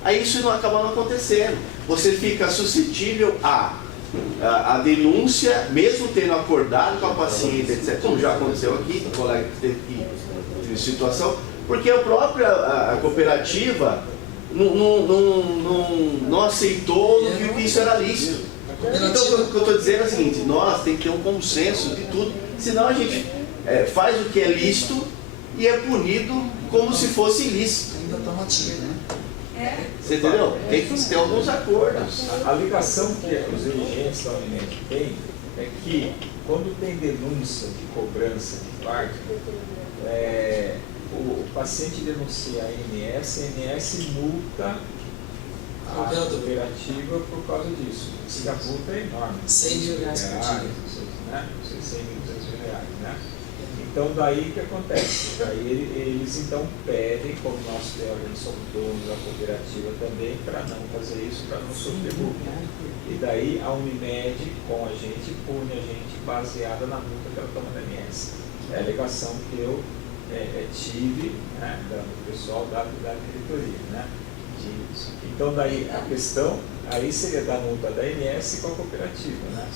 aí isso não acaba não acontecendo. Você fica suscetível a denúncia, mesmo tendo acordado com a paciente, etc., como já aconteceu aqui, o colega que teve que situação, porque a própria cooperativa não aceitou que isso era lícito. Então o que eu estou dizendo é o seguinte: nós temos que ter um consenso de tudo, senão a gente faz o que é lícito e é punido como se fosse ilícito. Ainda está matido, né? Você entendeu? Tem que ter alguns acordos. A ligação que os dirigentes da Unimed têm é que quando tem denúncia de cobrança de parto, o paciente denuncia a ANS multa a cooperativa por causa disso. A multa é enorme. R$100.000 por dia. Né? R$100.000, né? Então daí o que acontece? Daí eles então pedem, como nós somos donos da cooperativa também, para não fazer isso, para não sofrer multa. E daí a Unimed com a gente pune a gente baseada na multa que ela toma da ANS. É a alegação que eu tive, né, do pessoal da diretoria, né? Então daí a questão aí seria da multa da ANS com a cooperativa, né?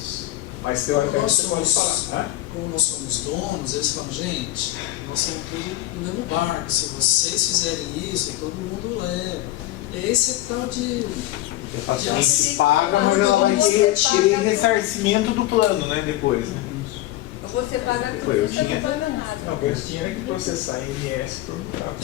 Mas teoricamente você pode falar. Como nós somos donos, eles falam: gente, nós somos tudo no mesmo barco, se vocês fizerem isso, todo mundo leva. Esse é tal de... A paciente paga, mas ela vai ter ressarcimento do plano, né, depois, né? Você paga tudo, você não paga nada. Não, eles tinham que processar a ANS por multar.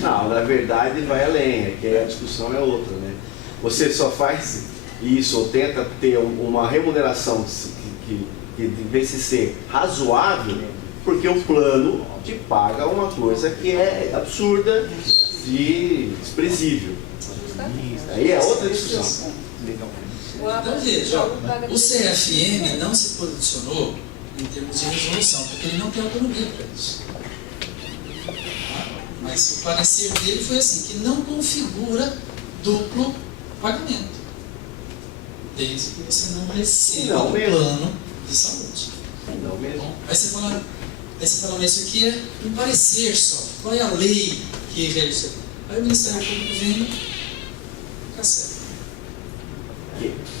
Não, na verdade vai além, é que a discussão é outra, né? Você só faz isso ou tenta ter uma remuneração que deve ser razoável, porque o plano te paga uma coisa que é absurda e desprezível. Aí é outra discussão. Então veja, o CFM não se posicionou em termos de resolução, porque ele não tem autonomia para isso. Mas o parecer dele foi assim, que não configura duplo pagamento, desde que você não receba o plano de saúde. Não mesmo. Bom, aí você fala, mas isso aqui é um parecer só. Qual é a lei que rege isso aqui? Aí o Ministério Público vem e fica certo.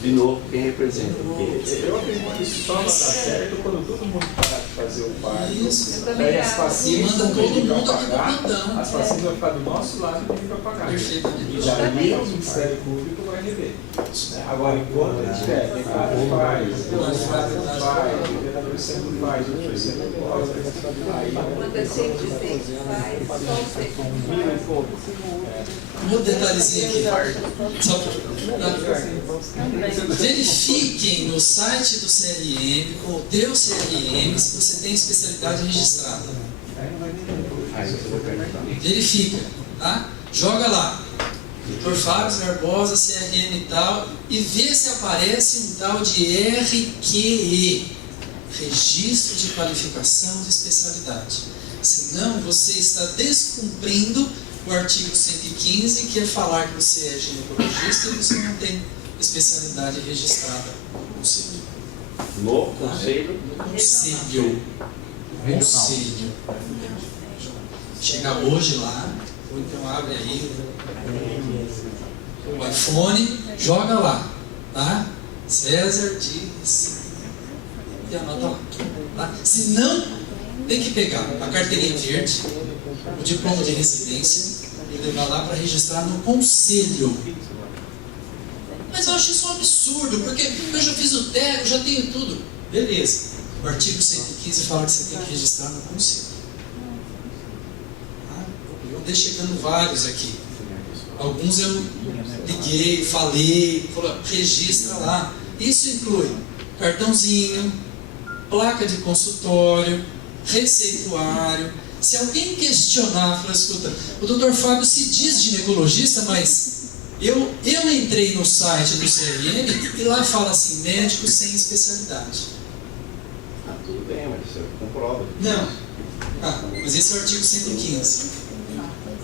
De novo, quem representa? Eu acredito que só vai dar certo quando todo mundo parar de fazer o parto. Isso. Daí as pacientes Manda vão todo pedir mundo para aqui pagar, pro plantão. as pacientes vão ficar do nosso lado e pedir para pagar. Perfeitamente. E daí o Ministério Público vai rever. Agora, enquanto ele tiver metade faz, metade não faz, o vereador sempre faz, o outro sempre gosta, aí Quando é 100% faz, só o 100%. Um detalhezinho aqui. Só pra... Verifiquem no site do CRM, com o teu CRM, se você tem especialidade registrada. Verifica, tá? Joga lá. Dr. Fábio Barbosa, CRM e tal, e vê se aparece um tal de RQE, Registro de Qualificação de Especialidade. Senão você está descumprindo o artigo 115, que é falar que você é ginecologista e você não tem especialidade registrada no conselho. No conselho? No conselho. Conselho. Chega hoje lá, ou então abre aí o iPhone, joga lá, tá? César diz e anota lá, tá? Se não, tem que pegar a carteirinha verde, o diploma de residência e levar lá para registrar no conselho. Mas eu acho isso um absurdo, porque eu já fiz o TEC, eu já tenho tudo. Beleza. O artigo 115 fala que você tem que registrar no conselho. Tá? Eu andei chegando vários aqui. Alguns eu liguei, falei, registra lá. Isso inclui cartãozinho, placa de consultório, receituário. Se alguém questionar, fala, escuta, o Dr. Fábio se diz ginecologista, mas eu entrei no site do CRM e lá fala assim, médico sem especialidade. Ah, tudo bem, mas você comprova. Não. Ah, mas esse é o artigo 115.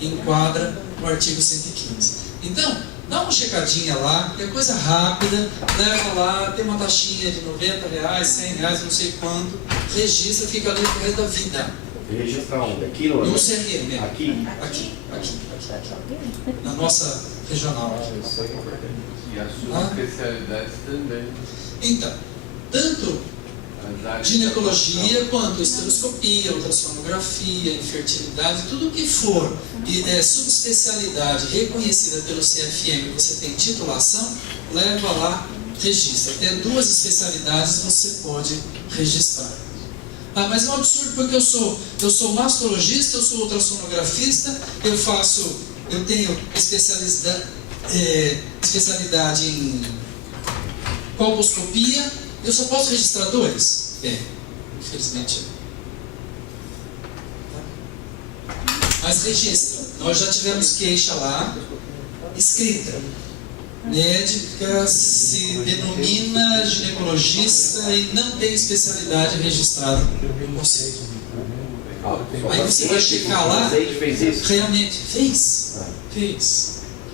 Enquadra o artigo 115. Então, dá uma checadinha lá, é coisa rápida, leva lá, tem uma taxinha de R$90, R$100, não sei quanto, registra, fica ali pro resto da vida. Registrar onde? Aqui no CRM, né? Aqui? Aqui. Na nossa regional. E as suas especialidades também. Então, tanto ginecologia quanto esteroscopia, ultrassonografia, infertilidade, tudo que for subespecialidade reconhecida pelo CFM, você tem titulação, leva lá, registra. Até 2 especialidades você pode registrar. Ah, mas é um absurdo porque eu sou mastologista, eu sou ultrassonografista, eu tenho especialidade em colposcopia, eu só posso registrar 2? Infelizmente. Mas registra. Nós já tivemos queixa lá, escrita. Médica se denomina ginecologista e não tem especialidade registrada no conselho. Aí você vai checar lá, realmente fez.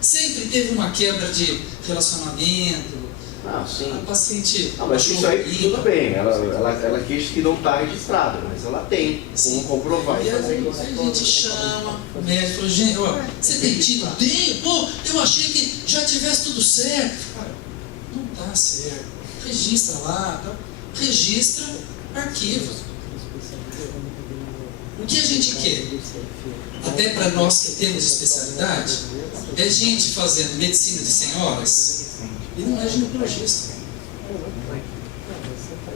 Sempre teve uma quebra de relacionamento. Ah, sim. A paciente. Não, mas isso aí tudo bem. Ela quis que não está registrada, mas ela tem como comprovar. E aí a gente chama o médico e fala, gente, ó, você tem título? Tenho, pô, eu achei que já tivesse tudo certo. Cara, não está certo. Registra lá, tá? Registra, arquiva. O que a gente quer? Até para nós que temos especialidade, é gente fazendo medicina de 100 horas. E não é ginecologista.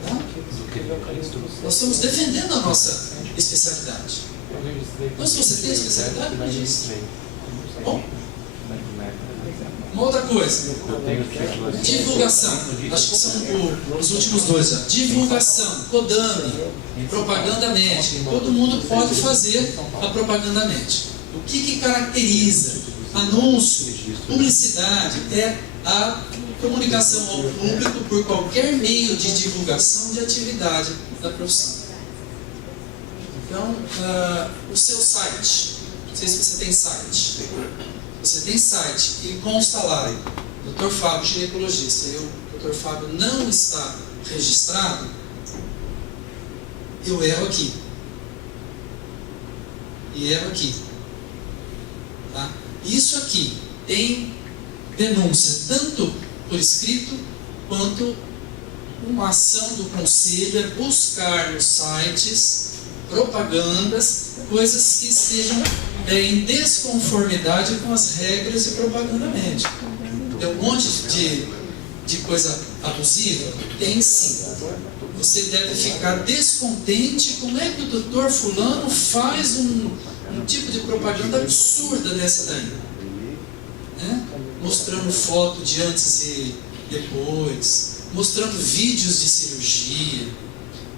Tá? Nós estamos defendendo a nossa especialidade. Então, se você tem especialidade, registre. Bom, uma outra coisa. Divulgação. Acho que são os últimos 2 já. Divulgação, Codame, propaganda médica. Todo mundo pode fazer a propaganda médica. O que caracteriza Anúncio, publicidade é a comunicação ao público por qualquer meio de divulgação de atividade da profissão. Então, o seu site, não sei se você tem site. Você tem site e consta lá, Dr. Fábio, ginecologista, e o Dr. Fábio não está registrado, eu erro aqui. E erro aqui. Tá? Isso aqui tem denúncia, tanto por escrito, quanto uma ação do conselho é buscar nos sites propagandas, coisas que estejam em desconformidade com as regras de propaganda médica. Tem um monte de coisa abusiva? Tem sim. Você deve ficar descontente como é que o doutor fulano faz um tipo de propaganda absurda dessa daí. Né? Mostrando foto de antes e depois, mostrando vídeos de cirurgia,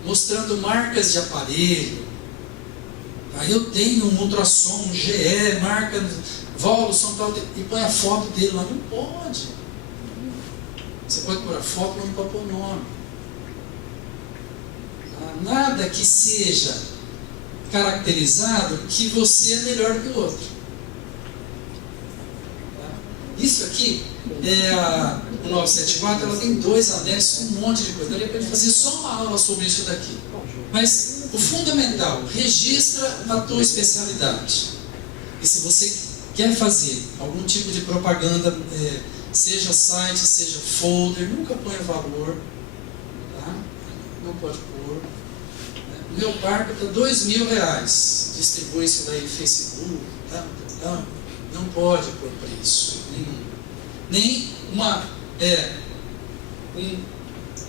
mostrando marcas de aparelho. Aí eu tenho um ultrassom, um GE, marca Voluson, tal, e põe a foto dele lá. Não pode. Você pode pôr a foto, mas não pode pôr o nome. Nada que seja caracterizado que você é melhor do que o outro. Isso aqui o 974, ela tem 2 anexos, um monte de coisa. Daria para fazer só uma aula sobre isso daqui. Mas o fundamental, registra a tua especialidade. E se você quer fazer algum tipo de propaganda, seja site, seja folder, nunca ponha valor. Tá? Não pode pôr. O meu parque está R$2.000. Distribui isso daí no Facebook. Tá? Não pode pôr preço nenhum. Nem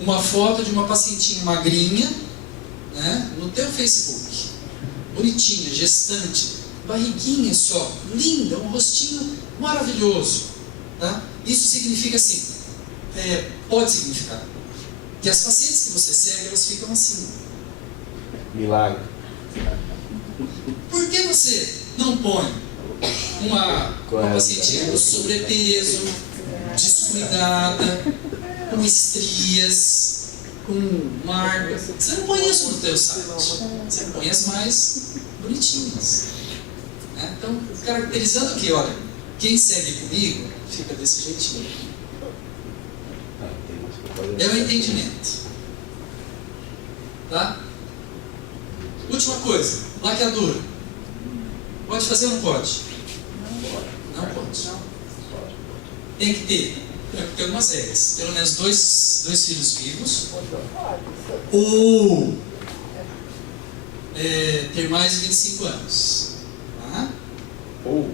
uma foto de uma pacientinha magrinha, né, no teu Facebook. Bonitinha, gestante, barriguinha só, linda, um rostinho maravilhoso. Tá? Isso significa assim, pode significar que as pacientes que você segue, elas ficam assim. Milagre. Por que você não põe uma pacientinha com sobrepeso, descuidada, com estrias, com marcas? Você não põe isso no teu site. Você põe as mais bonitinhas. Né? Então, caracterizando aqui, olha, quem segue comigo fica desse jeitinho. É o entendimento. Tá? Última coisa, laqueadura. Pode fazer ou não pode? Não pode. Tem que ter algumas regras. Pelo menos dois filhos vivos. Ou ter mais de 25 anos. Tá? Ou.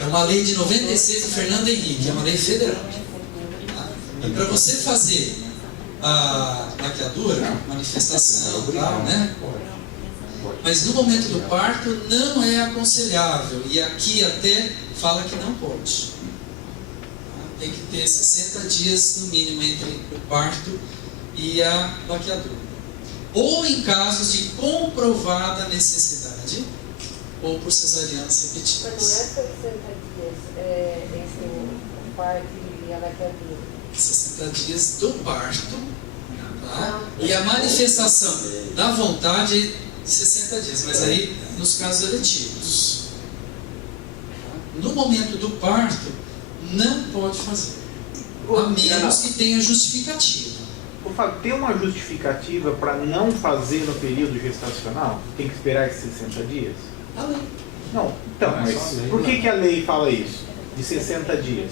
É uma lei de 96 do Fernando Henrique, é uma lei federal. Tá? E para você fazer a laqueadura, manifestação e tal, né? Mas no momento do parto não é aconselhável. E aqui até fala que não pode. Tem que ter 60 dias no mínimo entre o parto e a laqueadura. Ou em casos de comprovada necessidade, ou por cesarianas repetidas. Mas não é 60 dias, entre o parto e a laqueadura. 60 dias do parto, tá? E a manifestação da vontade de 60 dias, mas aí nos casos eletivos. No momento do parto, não pode fazer, a menos que tenha justificativa. Fábio, tem uma justificativa para não fazer no período gestacional? Tem que esperar esses 60 dias? A lei. Não, então, mas por que a lei fala isso? De 60 dias?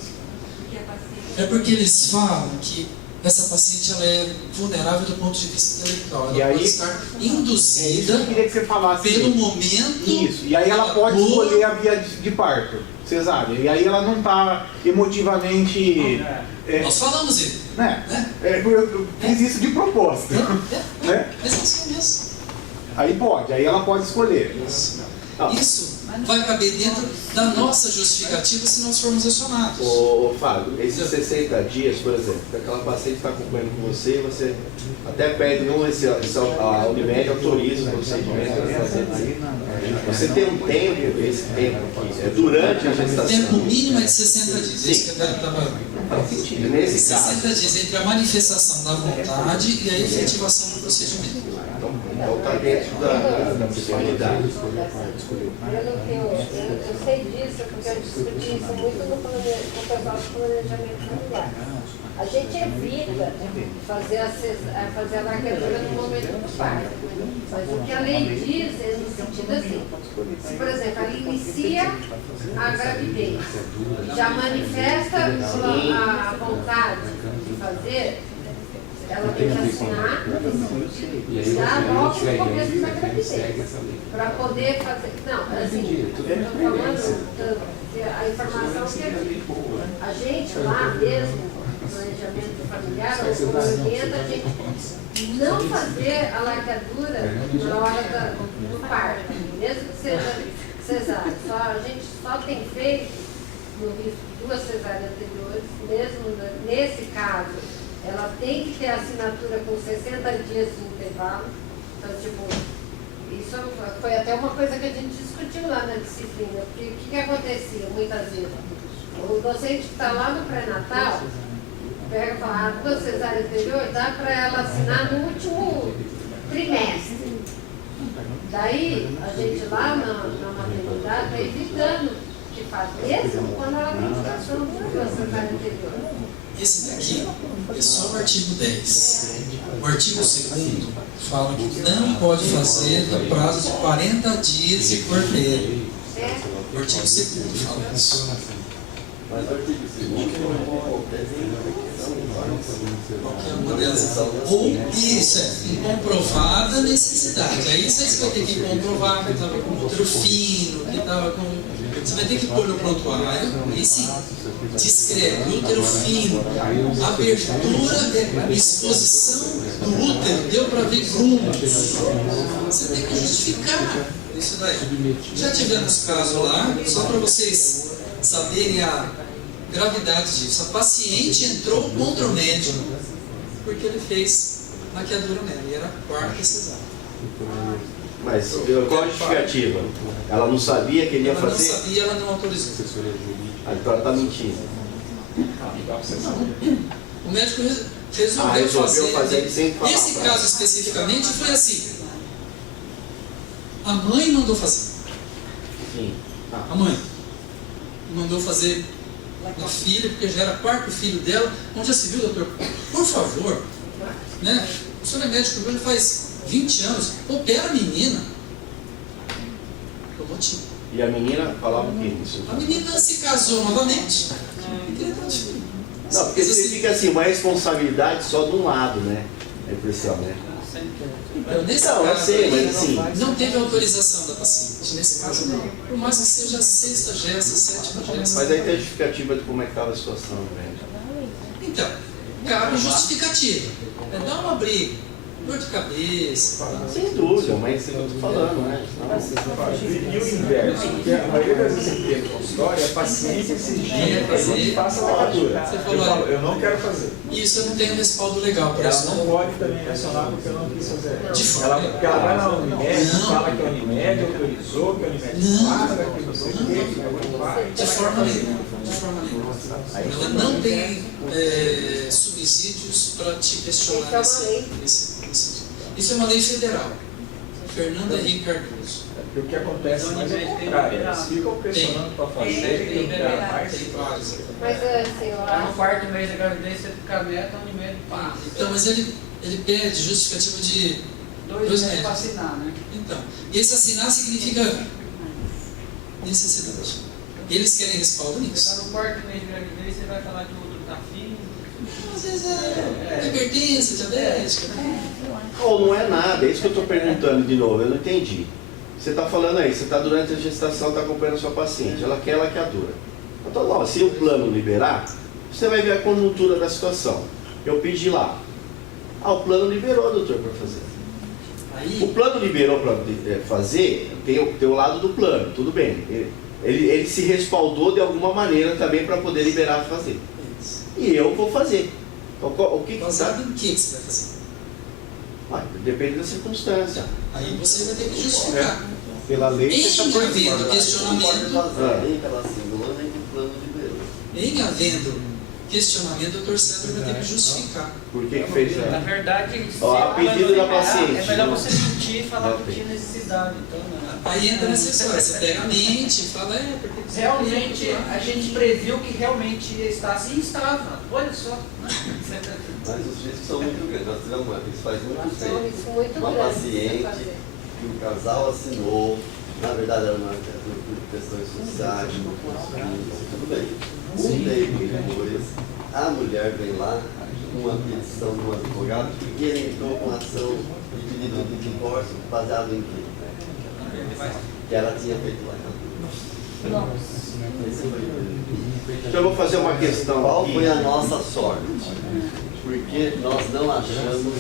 É porque eles falam que essa paciente ela é vulnerável do ponto de vista intelectual. Ela pode estar induzida eu queria que você falasse pelo momento. Isso, e aí ela pode escolher a via de parto, cesárea. E aí ela não está emotivamente. Nós falamos isso. Eu fiz isso de propósito. Mas é assim mesmo. Aí pode, aí ela pode escolher. Isso vai caber dentro da nossa justificativa se nós formos acionados. Ô Fábio, esses 60 dias, por exemplo, que aquela paciente está acompanhando com você, você até pede, não, a Unimed autoriza o procedimento. Você tem um tempo, esse tempo aqui, é durante a O gestação. tempo mínimo é de 60 dias. Sim. Isso que eu estava... Nesse 60 caso, dias entre a manifestação da vontade e a efetivação do procedimento. então está dentro da possibilidade. Pelo que eu sei disso, porque eu discuti isso muito com o pessoal do planejamento familiar. A gente evita fazer a largadura no momento do parto. Mas o que a lei diz é no sentido assim, se, por exemplo, ela inicia a gravidez, já manifesta a vontade de fazer, ela tem que assinar já logo no começo da gravidez, para poder fazer. Não, assim, eu estou falando a informação que a gente lá mesmo, planejamento familiar, orienta a gente não fazer a largadura na hora do parto, mesmo que seja cesárea. A gente só tem feito, no risco de 2 cesáreas anteriores, mesmo nesse caso, ela tem que ter assinatura com 60 dias de intervalo. Então, tipo, isso foi até uma coisa que a gente discutiu lá na disciplina, porque o que acontecia muitas vezes? O docente que está lá no pré-natal pega e fala, 2 cesáreas anteriores, dá para ela assinar no último trimestre. Daí, a gente lá na maternidade está evitando que faça, mesmo quando ela tem indicação de 2 cesáreas anteriores. Esse daqui é só o artigo 10. O artigo 2º fala que não pode fazer no prazo de 40 dias de porteiro. O artigo 2º fala isso. Mas o artigo 2º Qualquer uma delas. Ou isso é comprovada necessidade. Aí você vai ter que comprovar que estava com útero fino, que estava com. Você vai ter que pôr no prontuário e sim, descreve útero fino, abertura, exposição do útero, deu para ver grumos. Você tem que justificar isso daí. Já tivemos caso lá, só para vocês saberem a gravidade disso. A paciente entrou contra o médico porque ele fez laqueadura nela e era a 4ª cesárea. Mas qual a justificativa? Ela não sabia que ele ia fazer? Ela não sabia, ela não autorizou. Então ela está mentindo. O médico resolveu fazer. Sem falar. Nesse caso especificamente foi assim. A mãe mandou fazer. Sim. A mãe mandou fazer na filha, porque já era 4º filho dela. Onde já se viu, doutor? Por favor, né? O senhor é médico, ele faz 20 anos, opera a menina. Eu vou te... E a menina falava o que isso? A menina se casou novamente e queria ter um filho. Não, porque você fica assim, uma responsabilidade só de um lado, né? A impressão, né? Então, nesse Não, eu caso, sei, mas assim. não teve autorização da paciente. Nesse caso, não. Por mais que seja a 6ª gesta, 7ª gesta. Mas aí tem a justificativa de como é que estava a situação, né? Então, cabe justificativa. É dar uma briga, dor de cabeça. Sem dúvida, mas eu estou falando, né? E o inverso, porque a maioria das vezes que tem no consultório, a paciente exigindo que a gente faça a largadura. Você Eu falou, falo, eu não quero fazer. isso eu não tenho respaldo legal para Ela isso. não pode também acionar porque eu não quis fazer. De forma Porque ela vai na Unimed, Não. fala que a Unimed autorizou, que a Unimed Não. paga, que não sei o quê, que não vai. De forma nenhuma. De forma nenhuma. Ela não tem subsídios para te questionar nesse sentido. Isso é uma lei federal. Fernando Henrique Cardoso. Porque o que acontece mais é o contrário. Eles ficam pressionando para fazer, tem que dar mais. Tem vários. Mas assim, eu Tá no acho. 4º mês da gravidez, você fica meta, a Unimed passa. Então, mas ele pede justificativa de 2 dois meses para médicos. assinar, né? Então, e esse assinar significa necessidade. Eles querem respaldo Você nisso. está no 4º mês de gravidez, você vai falar que o outro está fino. Às vezes é hipertensa, diabética, né? Ou não é nada, é isso que eu estou perguntando de novo, eu não entendi. Você está falando aí, você está durante a gestação, está acompanhando a sua paciente, ela quer laqueadura. Então, não, se o plano liberar, você vai ver a conjuntura da situação. Eu pedi lá. Ah, o plano liberou, doutor, para fazer. O plano liberou para fazer, tem o lado do plano, tudo bem. Ele se respaldou de alguma maneira também para poder liberar para fazer. E eu vou fazer. O que Baseado em que você vai fazer? Depende da circunstância. Aí você vai ter que justificar. Pela lei, você Em está havendo questionamento, Nem pela simula, nem pelo plano liberou. em havendo questionamento, o doutor Sandro vai ter que justificar. Por que fez Na a... verdade, Ó, a pedido da paciente. é melhor você mentir e falar que tinha necessidade. Então, né? Aí entra nessa história, você pega a mente e fala, porque você Realmente, a gente previu que realmente ia estar assim e estava. Olha só. Mas os riscos são muito grandes. Nós tivemos isso faz muito Mas é um tempo. risco muito Uma grande paciente de fazer. que o casal assinou, na verdade era uma questões sociais, tudo bem. Um tempo depois, a mulher vem lá com uma petição de um advogado que ele entrou com ação de pedido de divórcio baseado em quê? Que ela tinha feito lá. Esse foi o Então eu vou fazer uma questão Qual aqui. foi a nossa sorte? Porque nós não achamos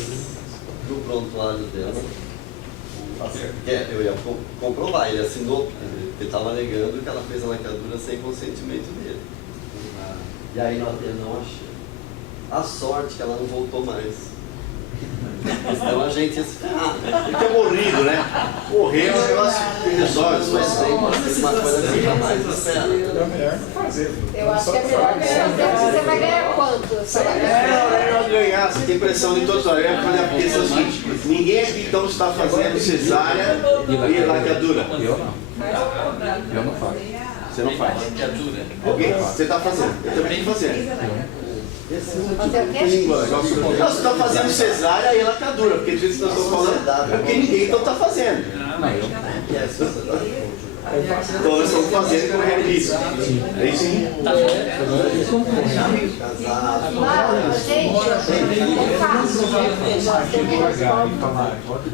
do prontuário dela. Eu ia comprovar, ele assinou, ele estava alegando que ela fez a lacradura sem consentimento dele. E aí nós não achamos. A sorte que ela não voltou mais. Senão a gente ia se ferrar. Ele ter morrido, né? Morrer é um negócio que resolve, mas Mas uma coisa que jamais espera. É melhor não fazer. Eu acho que é melhor fazer. Você vai ganhar quanto? Você vai ganhar É melhor ganhar, você tem pressão de todos os lados. A questão é o seguinte: ninguém aqui então está fazendo cesárea e laqueadura. Eu não. Eu não faço. Você não faz. Alguém? Você está fazendo. Eu também estou fazendo. fazer o quê? Não, você está fazendo cesárea e lacadura, porque às vezes nós estamos falando, porque ninguém então está fazendo. Então nós estamos fazendo como é isso. É isso sim. Claro, gente, é fácil.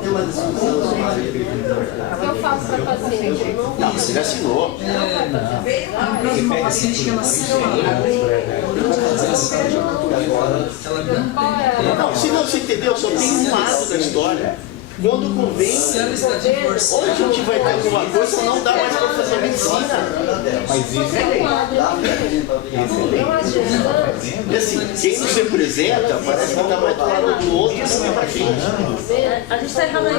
Tem uma discussão O que eu faço para paciente? Eu não Não, você já assinou. uma paciente que ela assinou Não, se não você entendeu, só tem um lado da história. Quando convém, se ela está divorciada, ou a gente vai ter alguma coisa, não dá mais para fazer medicina. Mas isso é lei. E assim, quem nos representa parece que está mais do lado do outro, não é pra gente. A gente está errando aí.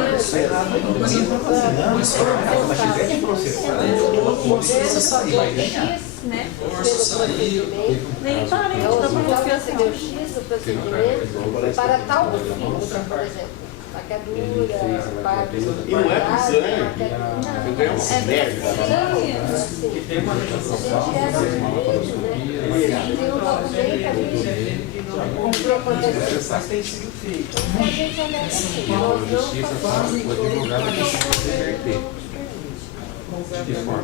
divorço saiu. Nem parente da confiança deu X do procedimento para tal fim, por exemplo. Lacadura, parte E não é pisando, eu ganho uma merda. que tem uma legislação. Tem um documento ali comprou quando Mas tem sido feito. a gente olha assim, nós não fazemos O advogado precisa se reverter. De que forma?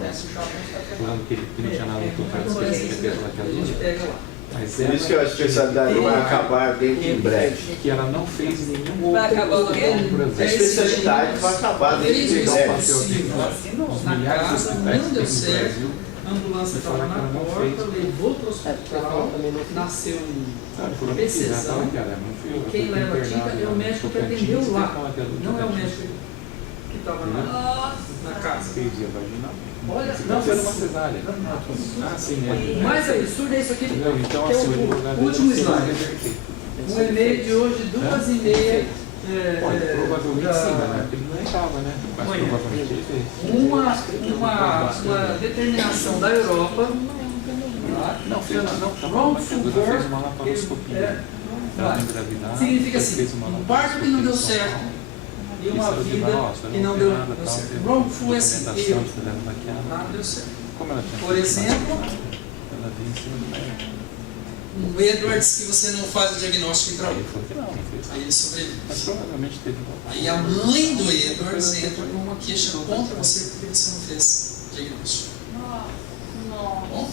Falando que ele não tinha nada no contrato, que ele fez naquela linha. Mas Por isso que a especialidade vai acabar dentro em breve. que ela não fez nenhum outro. Vai acabar o quê? A especialidade vai acabar dentro em breve. Os milhares de hospitais não que deu tem no certo. Brasil, A ambulância estava na porta, levou para o hospital, nasceu por um onde quiser, PCzão. fala que ela não fui eu, eu Quem fui leva a internado dica é o no médico que Tocantins, atendeu lá, fala que é do não é o Tocantins. médico que estava na casa. Fez a vaginal. Olha, Não, foi uma cesárea. Ah, sim, O é. mais absurdo é isso aqui, Entendeu? Então, que é assim, o advogado o último precisa slide. reverter. Um e-mail de hoje, 2h30. Olha, provavelmente sim, né? Porque ele não estava, né? Mas Olha, provavelmente ele fez. uma determinação da Europa. Não, fez não. Wrongful Fez uma birth, laparoscopia. Ela engravidar. significa fez assim, uma um parto que não deu certo e uma vida que não deu certo. Wrongful é assim, erro, nada deu certo. Como ela tinha Por exemplo, ela veio em cima do médico. um Edwards que você não faz o diagnóstico Aí ele intraútero. falou que não, não fez. Aí ele sobrevive. Mas provavelmente teve Aí a mãe do Edwards entra com uma queixa contra você porque você não fez diagnóstico. Bom?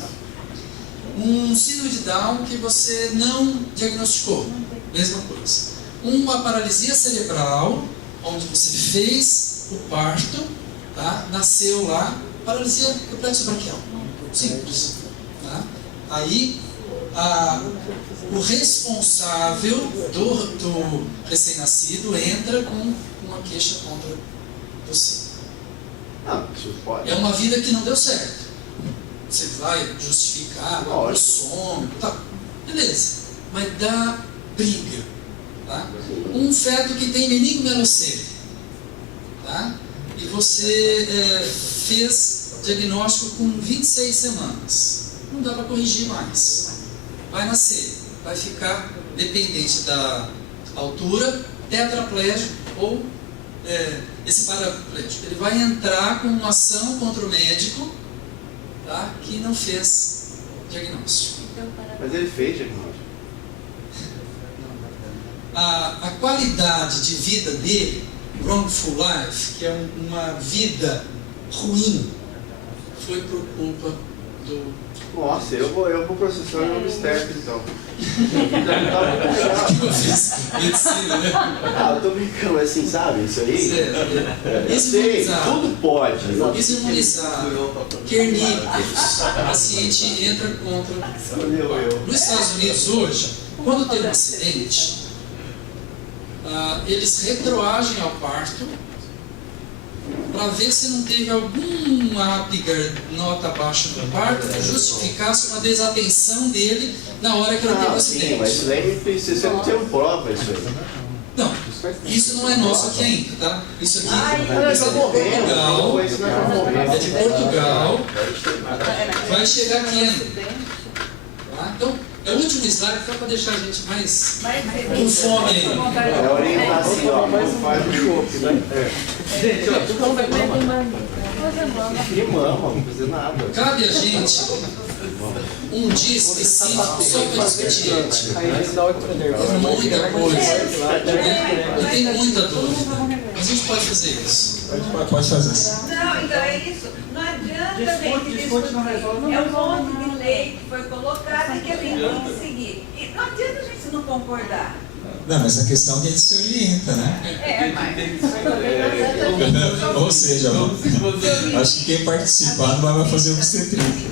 Um síndrome de Down que você não diagnosticou, mesma coisa. Uma paralisia cerebral, onde você fez o parto, tá? Nasceu lá, paralisia complexo braquial, simples. Tá? Aí o responsável do recém-nascido entra com uma queixa contra você. Não, isso pode. É uma vida que não deu certo. Você vai justificar o sono, tá? Beleza. Mas dá briga, tá? Um feto que tem meningomelocele, tá? E você fez diagnóstico com 26 semanas. Não dá para corrigir mais. Vai nascer, vai ficar dependente da altura, tetraplégico ou esse paraplégico. Ele vai entrar com uma ação contra o médico, tá, que não fez diagnóstico. Mas ele fez diagnóstico. A qualidade de vida dele, wrongful life, que é uma vida ruim, foi por culpa do... Nossa, eu vou processar o Obstetra então. Eu fiz medicina, né? Ah, eu tô brincando, assim, sabe? Isso aí? Eu sei, tudo pode. Isso imunizado, kerníperos, o paciente entra contra. Nos Estados Unidos hoje, quando tem um acidente, eles retroagem ao parto para ver se não teve alguma ápice nota abaixo do parto que justificasse uma desatenção dele na hora que ele teve o acidente. Sim, mas isso daí você não tem prova isso aí. Não, isso não é nosso aqui ainda, tá? Isso aqui é de Portugal, vai chegar aqui ainda. Tá? Então, é o último slide só para deixar a gente mais com fome ainda. É orientar assim, ó, faz o chope, né? Gente, ó, tudo não vai Que mama, não fazer nada. Cabe a gente um dia específico só para discutir ética. É muita coisa. Eu tenho muita dúvida. Mas a gente pode fazer isso. Pode fazer isso. Não, então é isso. Não adianta a gente discutir. É um monte de lei que foi colocada e que a gente tem que seguir. E não adianta a gente não concordar. Não, mas a questão é que a gente se orienta, né? Mas... Ou seja, acho que quem participar não vai fazer obstetrícia.